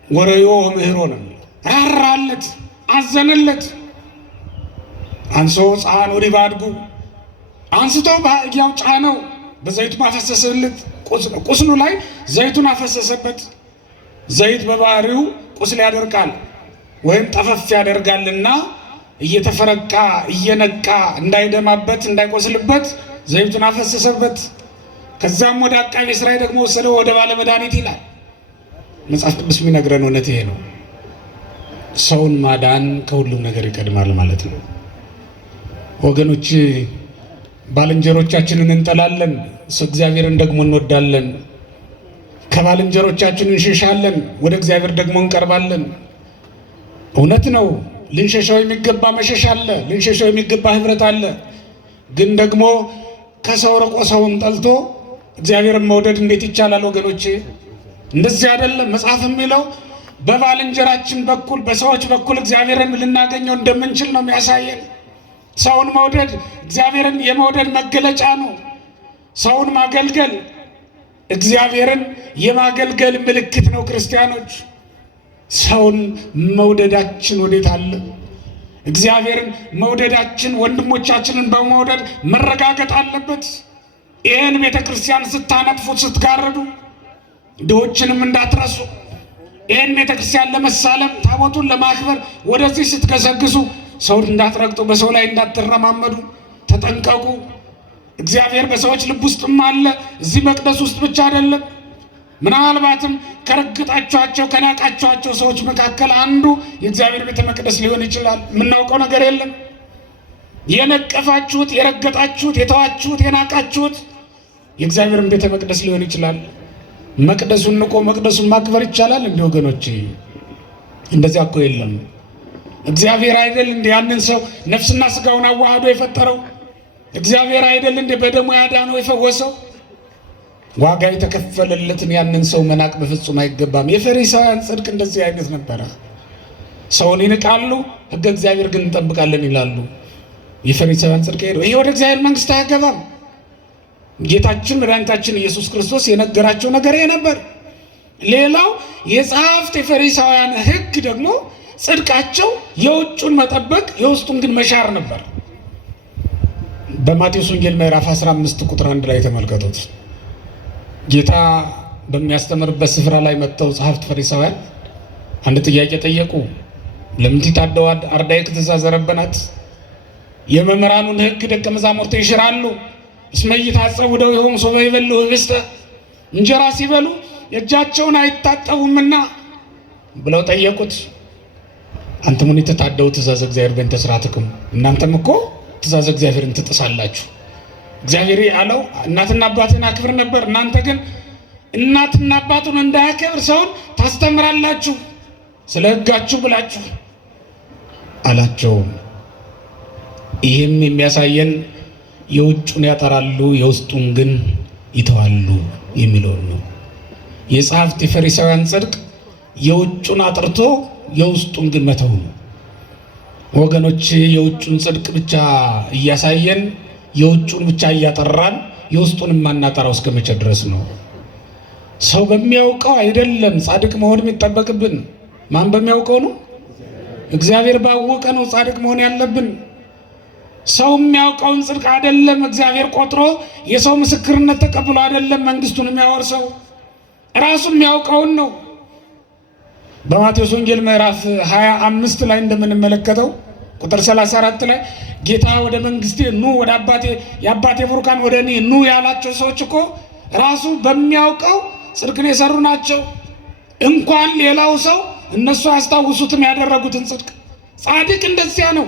ወረዮ ምህሮ ነው ራራለት፣ አዘነለት። አንሶ ጻን ወዲ ባድጉ አንስቶ ባያው ጫነው፣ በዘይቱ ማፈሰሰለት። ቁስሉ ላይ ዘይቱን አፈሰሰበት። ዘይት በባህሪው ቁስል ያደርቃል ወይም ጠፈፍ ያደርጋልና እየተፈረቃ እየነቃ እንዳይደማበት እንዳይቆስልበት ዘይቱን አፈሰሰበት። ከዛም ወደ አቃቤ ሥራይ ደግሞ ወሰደው፣ ወደ ባለ መድኃኒት ይላል መጽሐፍ ቅዱስ የሚነግረን እውነት ይሄ ነው። ሰውን ማዳን ከሁሉም ነገር ይቀድማል ማለት ነው። ወገኖች ባልንጀሮቻችንን እንጠላለን፣ እግዚአብሔርን ደግሞ እንወዳለን። ከባልንጀሮቻችን እንሸሻለን፣ ወደ እግዚአብሔር ደግሞ እንቀርባለን። እውነት ነው፣ ልንሸሻው የሚገባ መሸሽ አለ፣ ልንሸሻው የሚገባ ህብረት አለ። ግን ደግሞ ከሰው ርቆ ሰውን ጠልቶ እግዚአብሔርን መውደድ እንዴት ይቻላል ወገኖቼ? እንደዚህ አይደለም። መጽሐፍ የሚለው በባልንጀራችን በኩል በሰዎች በኩል እግዚአብሔርን ልናገኘው እንደምንችል ነው የሚያሳየን። ሰውን መውደድ እግዚአብሔርን የመውደድ መገለጫ ነው። ሰውን ማገልገል እግዚአብሔርን የማገልገል ምልክት ነው። ክርስቲያኖች ሰውን መውደዳችን ወዴት አለ? እግዚአብሔርን መውደዳችን ወንድሞቻችንን በመውደድ መረጋገጥ አለበት። ይህን ቤተ ክርስቲያን ስታነጥፉት ስትጋረዱ ድሆችንም እንዳትረሱ። ይህን ቤተ ክርስቲያን ለመሳለም ታቦቱን ለማክበር ወደዚህ ስትገሰግሱ ሰውን እንዳትረግጡ፣ በሰው ላይ እንዳትረማመዱ ተጠንቀቁ። እግዚአብሔር በሰዎች ልብ ውስጥም አለ። እዚህ መቅደስ ውስጥ ብቻ አይደለም። ምናልባትም ከረግጣችኋቸው ከናቃችኋቸው ሰዎች መካከል አንዱ የእግዚአብሔር ቤተ መቅደስ ሊሆን ይችላል። የምናውቀው ነገር የለም። የነቀፋችሁት፣ የረገጣችሁት፣ የተዋችሁት፣ የናቃችሁት የእግዚአብሔርን ቤተ መቅደስ ሊሆን ይችላል። መቅደሱን ንቆ መቅደሱን ማክበር ይቻላል እንዴ ወገኖች? እንደዚያ እኮ የለም። እግዚአብሔር አይደል እንዴ ያንን ሰው ነፍስና ስጋውን አዋህዶ የፈጠረው? እግዚአብሔር አይደል እንዴ በደሙ ያዳነው የፈወሰው? ዋጋ የተከፈለለትን ያንን ሰው መናቅ በፍጹም አይገባም። የፈሪሳውያን ጽድቅ እንደዚህ አይነት ነበረ። ሰውን ይንቃሉ፣ ሕገ እግዚአብሔር ግን እንጠብቃለን ይላሉ። የፈሪሳውያን ጽድቅ ሄዶ ይሄ ወደ እግዚአብሔር መንግሥት አያገባም። ጌታችን መድኃኒታችን ኢየሱስ ክርስቶስ የነገራቸው ነገር ይሄ ነበር። ሌላው የጸሐፍት የፈሪሳውያን ሕግ ደግሞ ጽድቃቸው የውጩን መጠበቅ የውስጡን ግን መሻር ነበር። በማቴዎስ ወንጌል ምዕራፍ 15 ቁጥር 1 ላይ ተመልከቱት። ጌታ በሚያስተምርበት ስፍራ ላይ መጥተው ጸሐፍት ፈሪሳውያን አንድ ጥያቄ ጠየቁ። ለምን ትታደው አርዳኢክ ትእዛዘ ረበናት? የመምህራኑን ሕግ ደቀ መዛሙርት ይሽራሉ። እስመ ይታጸቡ እደዊሆሙ ሶበ ይበልዑ ኅብስተ፣ እንጀራ ሲበሉ እጃቸውን አይታጠቡምና ብለው ጠየቁት። አንትሙኒ ትታደው ትእዛዘ እግዚአብሔር በእንተ ሥርዓትክሙ፣ እናንተም እኮ ትእዛዘ እግዚአብሔርን ትጥሳላችሁ። እግዚአብሔር ያለው እናትና አባትን አክብር ነበር። እናንተ ግን እናትና አባቱን እንዳያከብር ሰውን ታስተምራላችሁ ስለ ሕጋችሁ ብላችሁ አላቸው። ይህም የሚያሳየን የውጩን ያጠራሉ የውስጡን ግን ይተዋሉ የሚለውን ነው። የጸሐፍት የፈሪሳውያን ጽድቅ የውጩን አጥርቶ የውስጡን ግን መተው ነው። ወገኖች የውጩን ጽድቅ ብቻ እያሳየን የውጩን ብቻ እያጠራን የውስጡን ማናጠራው እስከ መቼ ድረስ ነው? ሰው በሚያውቀው አይደለም ጻድቅ መሆን የሚጠበቅብን። ማን በሚያውቀው ነው? እግዚአብሔር ባወቀ ነው ጻድቅ መሆን ያለብን። ሰው የሚያውቀውን ጽድቅ አይደለም እግዚአብሔር ቆጥሮ የሰው ምስክርነት ተቀብሎ አይደለም መንግስቱን የሚያወርሰው፣ ራሱ የሚያውቀውን ነው። በማቴዎስ ወንጌል ምዕራፍ 25 ላይ እንደምንመለከተው ቁጥር 34 ላይ ጌታ ወደ መንግስቴ ኑ፣ ወደ አባቴ የአባቴ ቡሩካን ወደ እኔ ኑ ያላቸው ሰዎች እኮ ራሱ በሚያውቀው ጽድቅን የሰሩ ናቸው። እንኳን ሌላው ሰው እነሱ ያስታውሱትም ያደረጉትን ጽድቅ። ጻድቅ እንደዚያ ነው።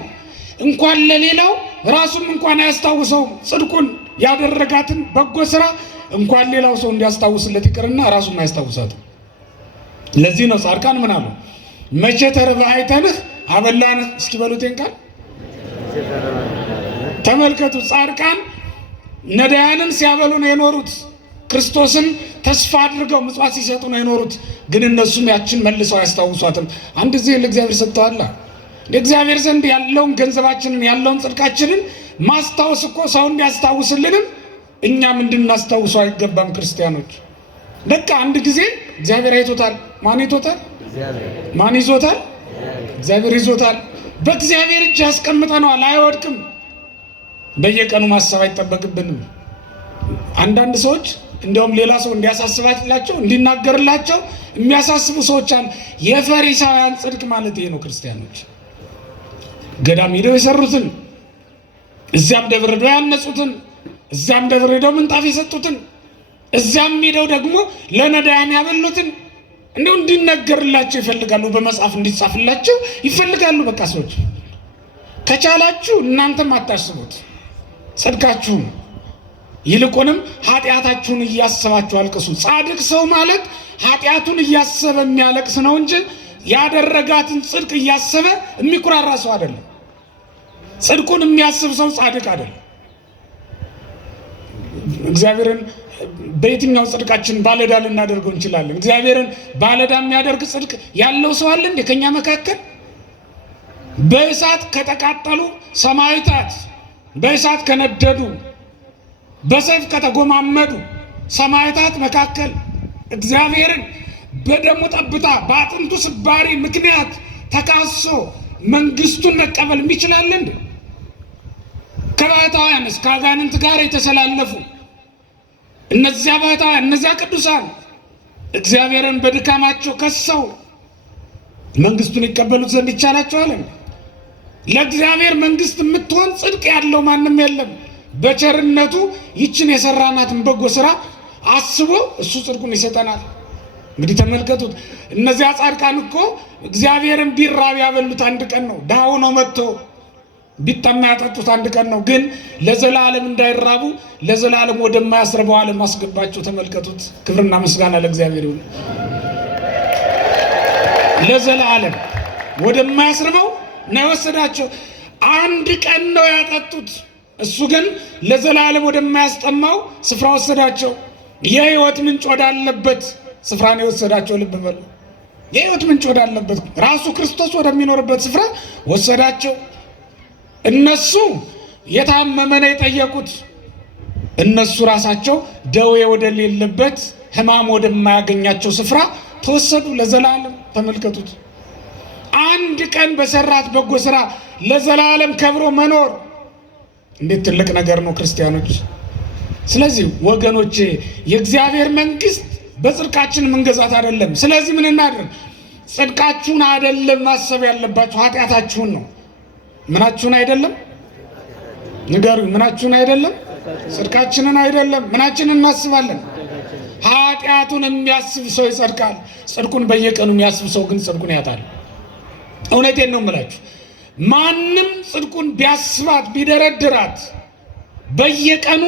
እንኳን ለሌላው ራሱም እንኳን አያስታውሰውም ጽድቁን ያደረጋትን በጎ ስራ እንኳን ሌላው ሰው እንዲያስታውስለት ይቅርና ራሱም አያስታውሳትም። ለዚህ ነው ጻድቃን ምን አሉ? መቼ ተርበህ አይተንህ አበላንህ። እስኪ በሉቴን ቃል ተመልከቱ። ጻድቃን ነዳያንን ሲያበሉ ነው የኖሩት። ክርስቶስን ተስፋ አድርገው ምጽዋት ሲሰጡ ነው የኖሩት። ግን እነሱም ያችን መልሰው አያስታውሷትም። አንድ ጊዜ ለእግዚአብሔር ሰጥተዋል። ለእግዚአብሔር ዘንድ ያለውን ገንዘባችንን ያለውን ጽድቃችንን ማስታወስ እኮ ሰው እንዲያስታውስልንም እኛም እንድናስታውሰው አይገባም? ክርስቲያኖች በቃ አንድ ጊዜ እግዚአብሔር አይቶታል። ማን ይቶታል? ማን ይዞታል? እግዚአብሔር ይዞታል። በእግዚአብሔር እጅ ያስቀምጠነዋል፣ አይወድቅም። በየቀኑ ማሰብ አይጠበቅብንም። አንዳንድ ሰዎች እንዲያውም ሌላ ሰው እንዲያሳስባላቸው እንዲናገርላቸው የሚያሳስቡ ሰዎች አሉ። የፈሪሳውያን ጽድቅ ማለት ይሄ ነው። ክርስቲያኖች ገዳም ሄደው የሰሩትን፣ እዚያም ደብረ ሄደው ያነጹትን፣ እዚያም ደብረ ሄደው ምንጣፍ የሰጡትን፣ እዚያም ሄደው ደግሞ ለነዳያን ያበሉትን እንደው እንዲነገርላቸው ይፈልጋሉ። በመጽሐፍ እንዲጻፍላቸው ይፈልጋሉ። በቃ ሰዎች ከቻላችሁ እናንተም አታስቡት ጽድቃችሁን፣ ይልቁንም ኃጢአታችሁን እያሰባችሁ አልቅሱ። ጻድቅ ሰው ማለት ኃጢአቱን እያሰበ የሚያለቅስ ነው እንጂ ያደረጋትን ጽድቅ እያሰበ የሚኩራራ ሰው አይደለም። ጽድቁን የሚያስብ ሰው ጻድቅ አይደለም። እግዚአብሔርን በየትኛው ጽድቃችን ባለዕዳ ልናደርገው እንችላለን? እግዚአብሔርን ባለዕዳ የሚያደርግ ጽድቅ ያለው ሰው አለ እንዴ ከኛ መካከል? በእሳት ከተቃጠሉ ሰማዕታት፣ በእሳት ከነደዱ፣ በሰይፍ ከተጎማመዱ ሰማዕታት መካከል እግዚአብሔርን በደሙ ጠብታ በአጥንቱ ስባሪ ምክንያት ተካሶ መንግስቱን መቀበል የሚችላል እንዴ? ከባሕታውያንስ ከአጋንንት ጋር የተሰላለፉ እነዚያ ባህታውያን እነዚያ ቅዱሳን እግዚአብሔርን በድካማቸው ከሰው መንግስቱን ይቀበሉት ዘንድ ይቻላቸዋል? ለእግዚአብሔር መንግስት የምትሆን ጽድቅ ያለው ማንም የለም። በቸርነቱ ይችን የሰራናትን በጎ ስራ አስቦ እሱ ጽድቁን ይሰጠናል። እንግዲህ ተመልከቱት። እነዚያ ጻድቃን እኮ እግዚአብሔርን ቢራብ ያበሉት አንድ ቀን ነው። ድሃ ሆነው መጥቶ ቢጠማ ያጠጡት አንድ ቀን ነው። ግን ለዘላለም እንዳይራቡ ለዘላለም ወደማያስርበው ዓለም አስገባቸው። ተመልከቱት። ክብርና ምስጋና ለእግዚአብሔር ይሁን። ለዘላለም ወደማያስርበው ነው የወሰዳቸው። አንድ ቀን ነው ያጠጡት። እሱ ግን ለዘላለም ወደማያስጠማው ስፍራ ወሰዳቸው። የህይወት ምንጭ ወዳለበት ስፍራ ነው የወሰዳቸው። ልብ በሉ። የህይወት ምንጭ ወዳለበት ራሱ ክርስቶስ ወደሚኖርበት ስፍራ ወሰዳቸው። እነሱ የታመመ ነው የጠየቁት። እነሱ ራሳቸው ደዌ ወደሌለበት ሕማም ወደማያገኛቸው ስፍራ ተወሰዱ ለዘላለም። ተመልከቱት። አንድ ቀን በሰራት በጎ ስራ ለዘላለም ከብሮ መኖር እንዴት ትልቅ ነገር ነው ክርስቲያኖች። ስለዚህ ወገኖቼ የእግዚአብሔር መንግስት በጽድቃችን መንገዛት አይደለም። ስለዚህ ምን እናድርግ? ጽድቃችሁን አይደለም ማሰብ ያለባችሁ፣ ኃጢአታችሁን ነው። ምናችሁን አይደለም? ንገሩኝ። ምናችሁን አይደለም? ጽድቃችንን አይደለም። ምናችንን እናስባለን? ኃጢአቱን የሚያስብ ሰው ይጸድቃል። ጽድቁን በየቀኑ የሚያስብ ሰው ግን ጽድቁን ያጣል። እውነቴን ነው የምላችሁ። ማንም ጽድቁን ቢያስባት ቢደረድራት በየቀኑ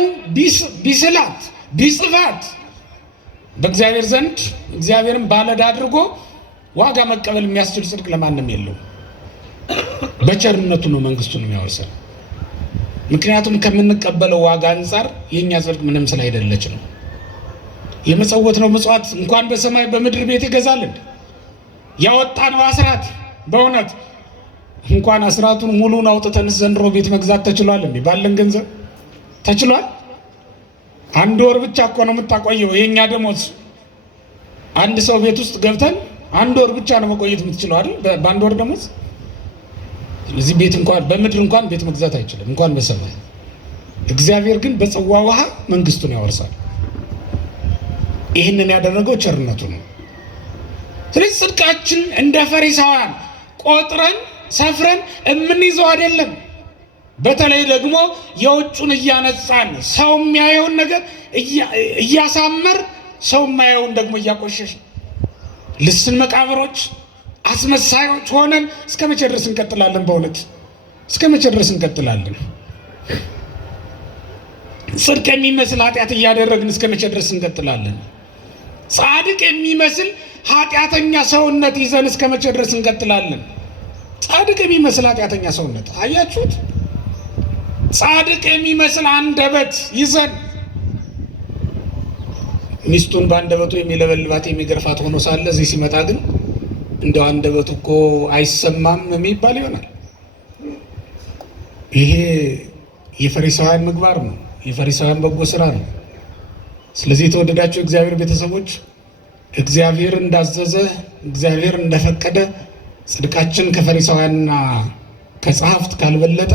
ቢስላት ቢጽፋት በእግዚአብሔር ዘንድ እግዚአብሔርን ባለዕዳ አድርጎ ዋጋ መቀበል የሚያስችል ጽድቅ ለማንም የለውም። በቸርነቱ ነው መንግስቱን የሚያወርሰን። ምክንያቱም ከምንቀበለው ዋጋ አንጻር የኛ ጽድቅ ምንም ስላይደለች ነው። የመጸወት ነው ምጽዋት እንኳን በሰማይ በምድር ቤት ይገዛል። ያወጣነው አስራት በእውነት እንኳን አስራቱን ሙሉን አውጥተን ዘንድሮ ቤት መግዛት ተችሏል እንዴ? ባለን ገንዘብ ተችሏል? አንድ ወር ብቻ እኮ ነው የምታቆየው የኛ ደሞዝ። አንድ ሰው ቤት ውስጥ ገብተን አንድ ወር ብቻ ነው መቆየት የምትችለው አይደል? በአንድ ወር ደሞዝ ስለዚህ ቤት እንኳን በምድር እንኳን ቤት መግዛት አይችልም እንኳን በሰማይ። እግዚአብሔር ግን በጽዋ ውሃ መንግስቱን ያወርሳል። ይህንን ያደረገው ቸርነቱ ነው። ስለዚህ ጽድቃችን እንደ ፈሪሳውያን ቆጥረን ሰፍረን የምንይዘው አይደለም። በተለይ ደግሞ የውጩን እያነጻን ሰው የሚያየውን ነገር እያሳመር ሰው የማያየውን ደግሞ እያቆሸሽ ልስን መቃብሮች አስመሳዮች ሆነን እስከ መቼ ድረስ እንቀጥላለን? በእውነት እስከ መቼ ድረስ እንቀጥላለን? ጽድቅ የሚመስል ኃጢአት እያደረግን እስከ መቼ ድረስ እንቀጥላለን? ጻድቅ የሚመስል ኃጢአተኛ ሰውነት ይዘን እስከ መቼ ድረስ እንቀጥላለን? ጻድቅ የሚመስል ኃጢአተኛ ሰውነት አያችሁት? ጻድቅ የሚመስል አንደበት ይዘን ሚስቱን በአንደበቱ የሚለበልባት የሚገርፋት ሆኖ ሳለ እዚህ ሲመጣ ግን እንደው አንደበቱ እኮ አይሰማም የሚባል ይሆናል። ይሄ የፈሪሳውያን ምግባር ነው፣ የፈሪሳውያን በጎ ስራ ነው። ስለዚህ የተወደዳችሁ እግዚአብሔር ቤተሰቦች እግዚአብሔር እንዳዘዘ እግዚአብሔር እንደፈቀደ ጽድቃችን ከፈሪሳውያንና ከጸሐፍት ካልበለጠ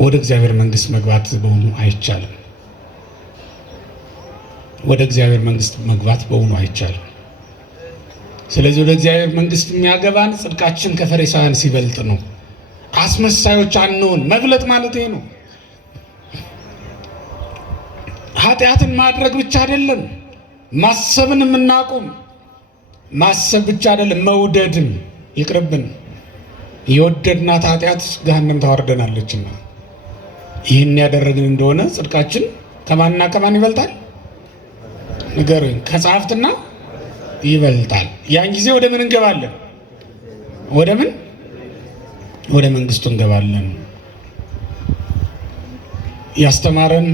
ወደ እግዚአብሔር መንግስት መግባት በእውኑ አይቻልም። ወደ እግዚአብሔር መንግስት መግባት በእውኑ አይቻልም። ስለዚህ ወደ እግዚአብሔር መንግስት የሚያገባን ጽድቃችን ከፈሪሳውያን ሲበልጥ ነው። አስመሳዮች አንሆን። መብለጥ ማለት ይሄ ነው። ኃጢአትን ማድረግ ብቻ አይደለም፣ ማሰብን የምናቆም። ማሰብ ብቻ አይደለም፣ መውደድን ይቅርብን። የወደድናት ኃጢአት ገሃነም ታወርደናለችና ይህን ያደረግን እንደሆነ ጽድቃችን ከማንና ከማን ይበልጣል? ንገሩኝ። ከጸሐፍትና ይበልጣል። ያን ጊዜ ወደ ምን እንገባለን? ወደ ምን? ወደ መንግስቱ እንገባለን። ያስተማረን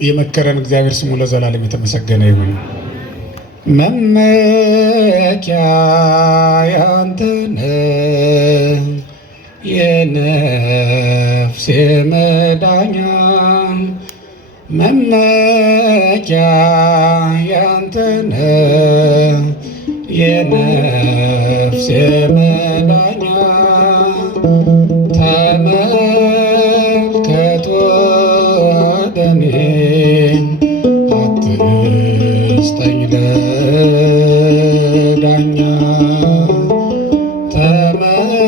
የመከረን እግዚአብሔር ስሙ ለዘላለም የተመሰገነ ይሁን። መመኪያ ያንተ ነህ የነፍሴ መዳኛ፣ መመኪያ ያንተ ነህ የነፍሴ መዳኛ። ተመልከት ወደ እኔ አትስጠኝ ለዳኛ።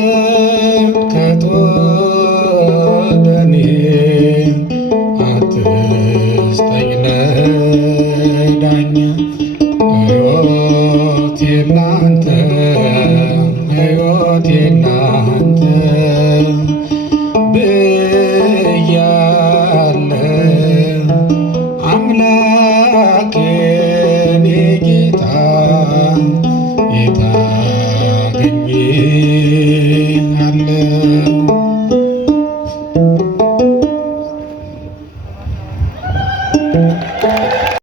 ተመልከት ወደ እኔ አትስጠኝ ለዳኛ። ሕይወቴ ላንተ ሕይወቴ ላንተ ብያለሁ አምላኬ የኔ ጌታ የታገኘሃለሁ።